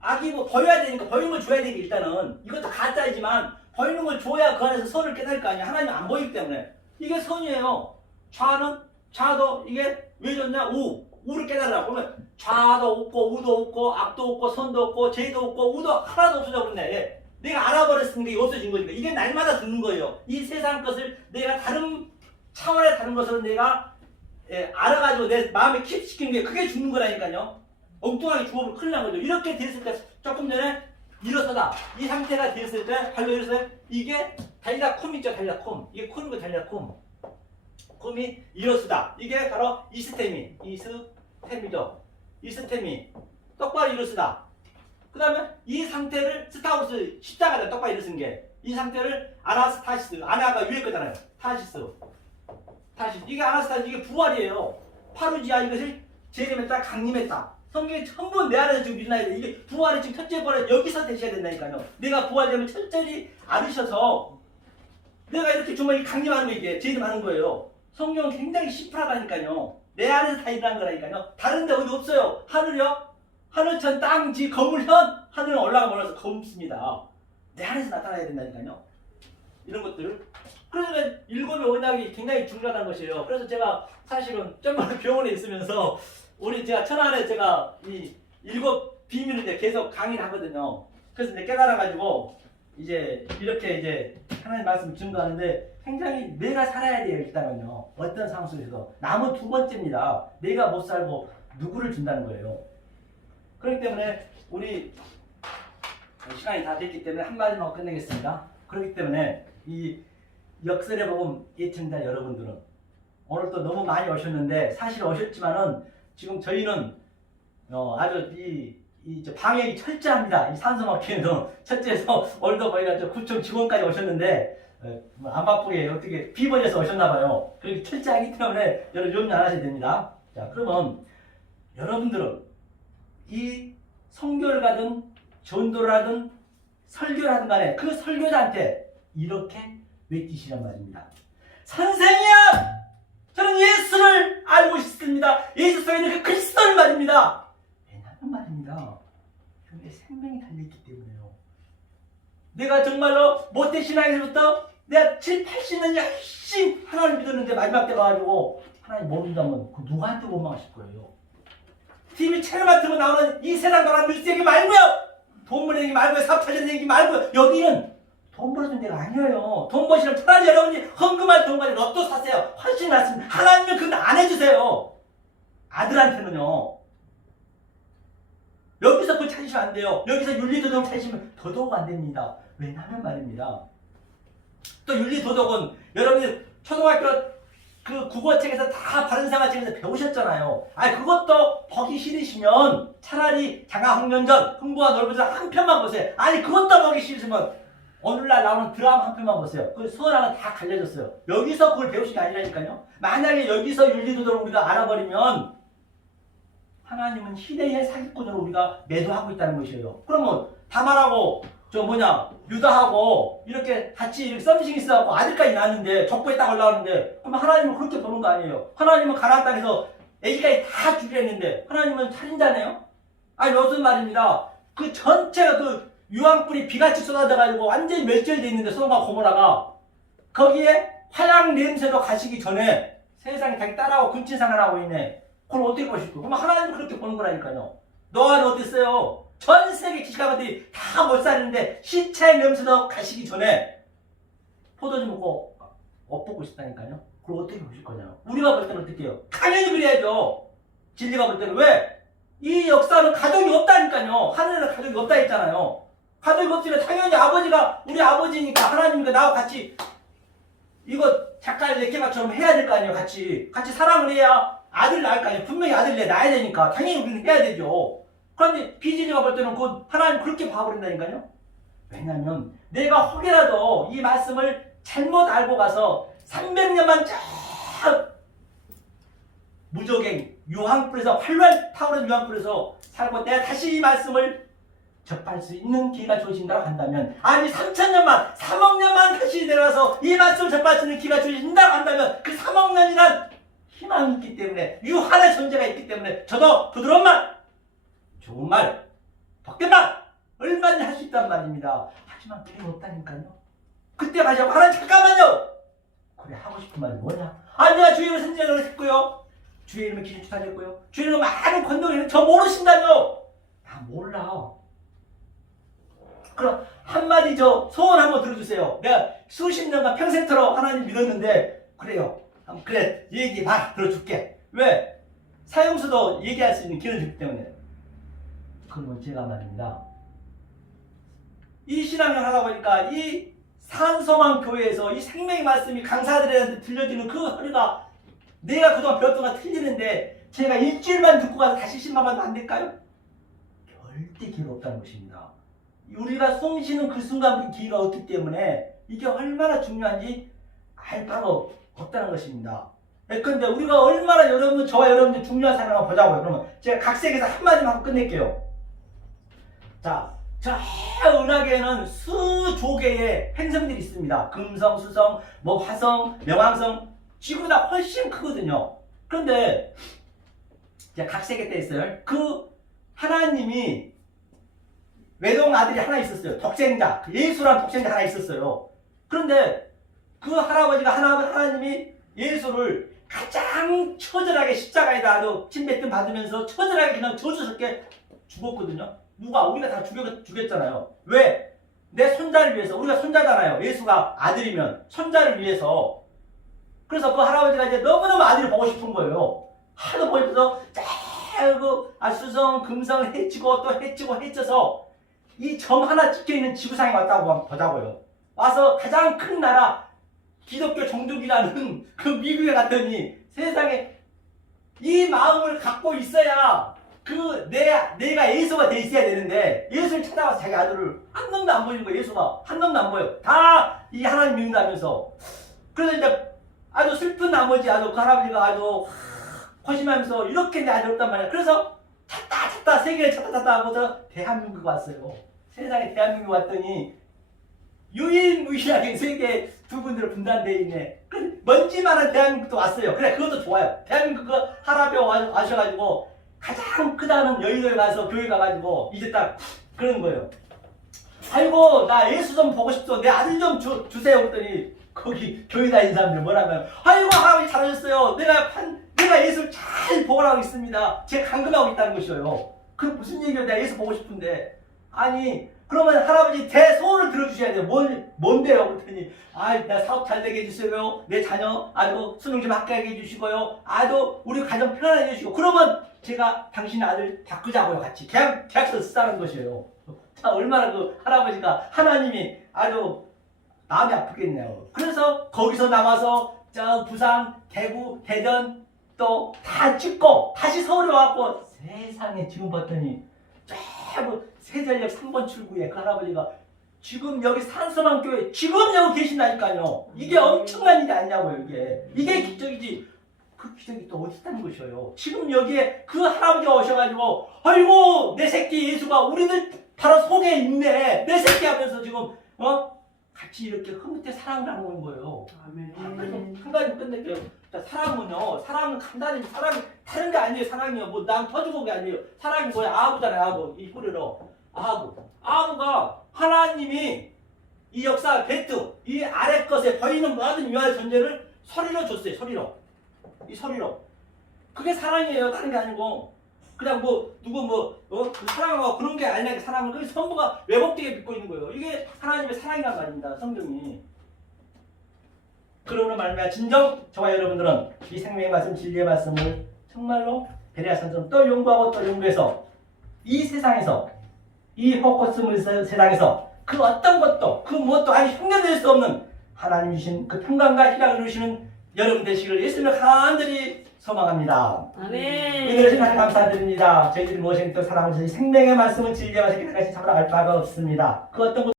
악이 뭐 버려야 되니까 버리는 걸 줘야 되니까 일단은 이것도 가짜이지만 버리는 걸 줘야 그 안에서 선을 깨달을 거 아니야. 하나님 안 보이기 때문에. 이게 선이에요. 좌도 이게 왜 줬냐? 우를 깨달으라고. 그러면 좌도 없고 우도 없고 악도 없고 선도 없고 죄도 없고 우도 하나도 없어져 버린다. 내가 알아버렸으니까 이게 없어진 거니까. 이게 날마다 듣는 거예요. 이 세상 것을 내가 다른 차원의 다른 것을 내가 알아가지고 내 마음에 킵시키는 게 그게 죽는 거라니까요. 엉뚱하게 죽어버리면 큰일 난 거죠. 이렇게 됐을 때 조금 전에 일어서다. 이 상태가 됐을 때 발로 일어서다. 이게 달리다콤 있죠. 달리다콤. 이게 콤이고 달리다콤. 콤이 일어서다. 이게 바로 이스템이죠. 이스템이 똑바로 일어서다. 그 다음에 이 상태를 스타우스 십자가다. 똑바로 일어선 게. 이 상태를 아나스타시스. 아나가 위에 거잖아요. 타시스. 이게 아나스타시스. 이게 부활이에요. 파루지아 이것을 제림했다. 강림했다. 성경이 전부 내 안에서 지금 일어나야 돼. 이게 부활이 지금 첫째 부활이 여기서 되셔야 된다니까요. 내가 부활되면 철저히 알으셔서 내가 이렇게 주머니 강림하는 거 이게 제림하는 거예요. 성경은 굉장히 시프하다니까요. 내 안에서 다 일어난 거라니까요. 다른 데 어디 없어요. 하늘이요? 하늘천 땅지 거물현 하늘은 올라가 버려서 검습니다. 내 안에서 나타나야 된다니까요. 이런 것들. 그래서 일곱의 언약이 굉장히 중요하다는 것이에요. 그래서 제가 사실은 정말 병원에 있으면서 우리 제가 천안에 제가 이 일곱 비밀을 이제 계속 강의를 하거든요. 그래서 이제 깨달아가지고 이제 이렇게 이제 하나님 말씀 증거하는데 굉장히 내가 살아야 돼요. 일단은요. 어떤 상황 속에서도. 남은 두 번째입니다. 내가 못 살고 누구를 준다는 거예요. 그렇기 때문에 우리 시간이 다 됐기 때문에 한마디만 끝내겠습니다. 그렇기 때문에 이 역설의 복음 예청자 여러분들은 오늘 또 너무 많이 오셨는데 사실 오셨지만은 지금 저희는 아주 이 방역이 철저합니다. 이 산소막히는 첫째에서 오늘도 보니까 저 구청 직원까지 오셨는데 안 바쁘게 어떻게 비번에서 오셨나봐요. 그렇게 철저하기 때문에 여러분 염려 안 하셔야 됩니다. 자, 그러면 여러분들은 이 선교를 가든 전도를 하든 설교를 하든 간에 그 설교자한테 이렇게 외치시란 말입니다. 선생님! 저는 예수를 알고 싶습니다. 예수 속에 있는 그 그리스도를 말입니다. 왜냐면 말입니다. 내 생명이 달려있기 때문에요. 내가 정말로 모태신앙에서부터 내가 7, 80년 열심히 하나님을 믿었는데 마지막 때 가가지고 하나님 모른다면 그 누구한테 원망하실 거예요? TV 채널만 틀면 나오는 이 세상 나라는 뉴스 얘기 말고요. 돈 버는 얘기 말고요. 사업 타는 얘기 말고요. 여기는 돈 벌어준 데가 아니에요. 돈 버시는 차라리 여러분이 헌금할 돈 가지고 로또 사세요. 훨씬 낫습니다. 하나님은 그건 안 해주세요. 아들한테는요. 여기서 그걸 찾으시면 안 돼요. 여기서 윤리도덕 찾으시면 더더욱 안 됩니다. 왜냐하면 말입니다. 또 윤리도덕은 여러분이 초등학교 그 국어책에서 다 바른생활책에서 배우셨잖아요. 아니 그것도 보기 싫으시면 차라리 장하홍련전 흥부와 놀부서 한 편만 보세요. 아니 그것도 보기 싫으시면 오늘날 나오는 드라마 한 편만 보세요. 그 수어랑은 다 갈려졌어요. 여기서 그걸 배우신 게 아니라니까요. 만약에 여기서 윤리도덕을 우리가 알아버리면 하나님은 희대의 사기꾼으로 우리가 매도하고 있다는 것이에요. 그러면 다말하고 유다하고 이렇게 같이 이렇게 썸씽 있어갖고 아들까지 낳았는데 족보에 딱 올라오는데 그러면 하나님은 그렇게 보는 거 아니에요. 하나님은 가나안 땅에서 애기까지 다 죽이려 했는데 하나님은 살인자네요? 아니 무슨 말입니다. 그 전체가 그 유황불이 비같이 쏟아져가지고 완전히 멸절돼 있는데 소돔과 고모라가 거기에 화양 냄새도 가시기 전에 세상에 자기 딸하고 근친상간하고 있네. 그걸 어떻게 보실 거예요? 그럼 하나님은 그렇게 보는 거라니까요. 노아는 어땠어요? 전 세계 기시가들이 다 못 사는데 시체의 냄새도 가시기 전에 포도주 먹고 엿보고 싶다니까요. 그럼 어떻게 보실 거냐요? 우리가 볼 때는 어떻게 해요? 당연히 그래야죠. 진리가 볼 때는 왜? 이 역사는 가족이 없다니까요. 하늘에는 가족이 없다 했잖아요. 가족이 없으면 당연히 아버지가 우리 아버지니까 하나님과 나와 같이 이거 작가의 레케마처럼 해야 될 거 아니에요. 같이 사랑을 해야 아들 낳을 거 아니에요. 분명히 아들 낳아야 되니까 당연히 우리는 해야 되죠. 그런데 비진이가 볼 때는 그 하나님 그렇게 봐버린다니까요. 왜냐면 내가 혹여라도 이 말씀을 잘못 알고 가서 300년만 쫙 무적행 유황불에서 활활 타오른 유황불에서 살고 내가 다시 이 말씀을 접할 수 있는 기회가 주어진다고 한다면, 아니 3,000년만 3억 년만 다시 내려와서 이 말씀을 접할 수 있는 기회가 주어진다고 한다면 그 3억 년이란 희망이 있기 때문에 유한의 존재가 있기 때문에 저도 부드러운 말, 좋은 말, 복된 말 얼마든지 할 수 있단 말입니다. 하지만 그게 없다니까요. 그때 가자고 하나님 잠깐만요. 그래 하고 싶은 말이 뭐냐? 아니 내가 주의 이름을 선지자를 했고요. 주의 이름을 기준 추산했고요. 주의 이름을 많은 권동을 했는데 저 모르신다뇨. 나 몰라. 그럼 한마디 저 소원 한번 들어주세요. 내가 수십 년간 평생토록 하나님 믿었는데 그래요. 그래 얘기해봐. 들어줄게. 왜? 사형수도 얘기할 수 있는 기회를 주기 때문에. 그러면 제가 말입니다. 이 신앙을 하다 보니까 이 산소망 교회에서 이 생명의 말씀이 강사들한테 들려주는 그 허리가 내가 그동안 배웠던 거 틀리는데 제가 일주일만 듣고 가서 다시 신방하면 안 될까요? 절대 기회가 없다는 것입니다. 우리가 숨 쉬는 그 순간 기회가 없기 때문에 이게 얼마나 중요한지 알 바가 없다는 것입니다. 그런데 우리가 얼마나 여러분, 저와 여러분들 중요한 사람을 한번 보자고요. 그러면 제가 각색에서 한마디만 하고 끝낼게요. 자, 저 은하계에는 수조개의 행성들이 있습니다. 금성, 수성, 뭐 화성, 명왕성, 지구보다 훨씬 크거든요. 그런데 제가 각색에 때 있어요. 그 하나님이 외동 아들이 하나 있었어요. 독생자, 예수라는 독생자 하나 있었어요. 그런데 그 할아버지가 하나님이 예수를 가장 처절하게 십자가에다 아주 침뱉음 받으면서 처절하게 그냥 저주스럽게 죽었거든요. 누가? 우리가 다 죽였잖아요. 왜? 내 손자를 위해서. 우리가 손자잖아요. 예수가 아들이면 손자를 위해서. 그래서 그 할아버지가 이제 너무너무 아들을 보고 싶은 거예요. 하도 보고 싶어서 그 수성, 금성 해치고 또 해치고 해쳐서 이 점 하나 찍혀있는 지구상에 왔다고 한번 보자고요. 와서 가장 큰 나라 기독교 종족이라는 그 미국에 갔더니 세상에 이 마음을 갖고 있어야 그 내가 예수가 돼 있어야 되는데 예수를 찾아가서 자기 아들을 한 놈도 안 보이는 거예요. 예수가 한 놈도 안 보여. 다 이 하나님 믿는다면서. 그래서 이제 아주 슬픈 나머지 아주 그 할아버지가 아주 고심하면서 이렇게 내 아들 없단 말이야. 그래서 찾다 세계를 찾다 하고서 대한민국 왔어요. 세상에 대한민국 왔더니 유일무이하게 세계 두 군데로 분단되어 있네. 먼지만한 대한민국도 왔어요. 그래 그것도 좋아요. 대한민국 그 할아버지 와셔가지고 가장 크다는 여의도에 가서 교회 가가지고 이제 딱 그러는 거예요. 아이고 나 예수 좀 보고 싶어. 내 아들 좀 주세요. 그랬더니 거기 교회 다니는 사람들 뭐라면 아이고 할아버지 잘하셨어요. 내가 예수를 잘 보관하고 있습니다. 제가 감금하고 있다는 것이에요. 그 무슨 얘기예요? 내가 예수 보고 싶은데. 아니 그러면 할아버지 대소원을 들어주셔야 돼요. 뭔데요? 그랬더니 나 사업 잘 되게 해주세요. 내 자녀 아주 수능 좀 합격하게 해주시고요. 아주 우리 가정 편안하게 해주시고 그러면 제가 당신 아들 바꾸자고요. 같이 계약서 쓰자는 것이에요. 자 얼마나 그 할아버지가 하나님이 아주 마음이 아프겠네요. 그래서 거기서 나와서 저 부산, 대구, 대전 또 다 찍고 다시 서울에 와갖고 세상에 지금 봤더니 쫙 세전역 3번 출구에 그 할아버지가 지금 여기 산소망교회 지금 여기 계신다니까요. 이게 엄청난 일이 아니냐고요. 이게 기적이지. 그 기적이 또 어디 있다는 것이에요. 지금 여기에 그 할아버지가 오셔가지고 아이고 내 새끼 예수가 우리들 바로 속에 있네. 내 새끼 하면서 지금 같이 이렇게 흐뭇해 사랑을 하는 거예요. 아멘. 한 가지 끝낼게요. 자, 사랑은요. 사랑은 간단히 사랑이 다른 게 아니에요. 사랑이요. 뭐 남 터주고 게 아니에요. 사랑이 뭐야? 아부잖아요. 아부. 이 뿌리로. 아부가 하나님이 이 역사 베트 이 아래 것에 보이는 모든 유한 존재를 소리로 줬어요. 이 소리로. 그게 사랑이에요. 다른 게 아니고. 그냥 사랑하고 그런 게 아니라 사랑은 그게 전부가 왜곡되게 믿고 있는 거예요. 이게 하나님의 사랑이란 말입니다. 성경이. 그러는 말미암아 진정 저와 여러분들은 이 생명의 말씀 진리의 말씀을 정말로 베레아산처럼 또 연구하고 또 연구해서 이 세상에서 이 헛것스물 세상에서 그 어떤 것도 그 무엇도 아니 흉내낼 수 없는 하나님 주신 그 평강과 희락을 누리시는 여러분 되시기를 예수님을 간절히 소망합니다. 아멘. 은혜를 하나님 감사드립니다. 저희들이 무엇인가 또 사랑을 주신 생명의 말씀은 진리의 말씀을 같이 잡아갈 바가 없습니다. 그 어떤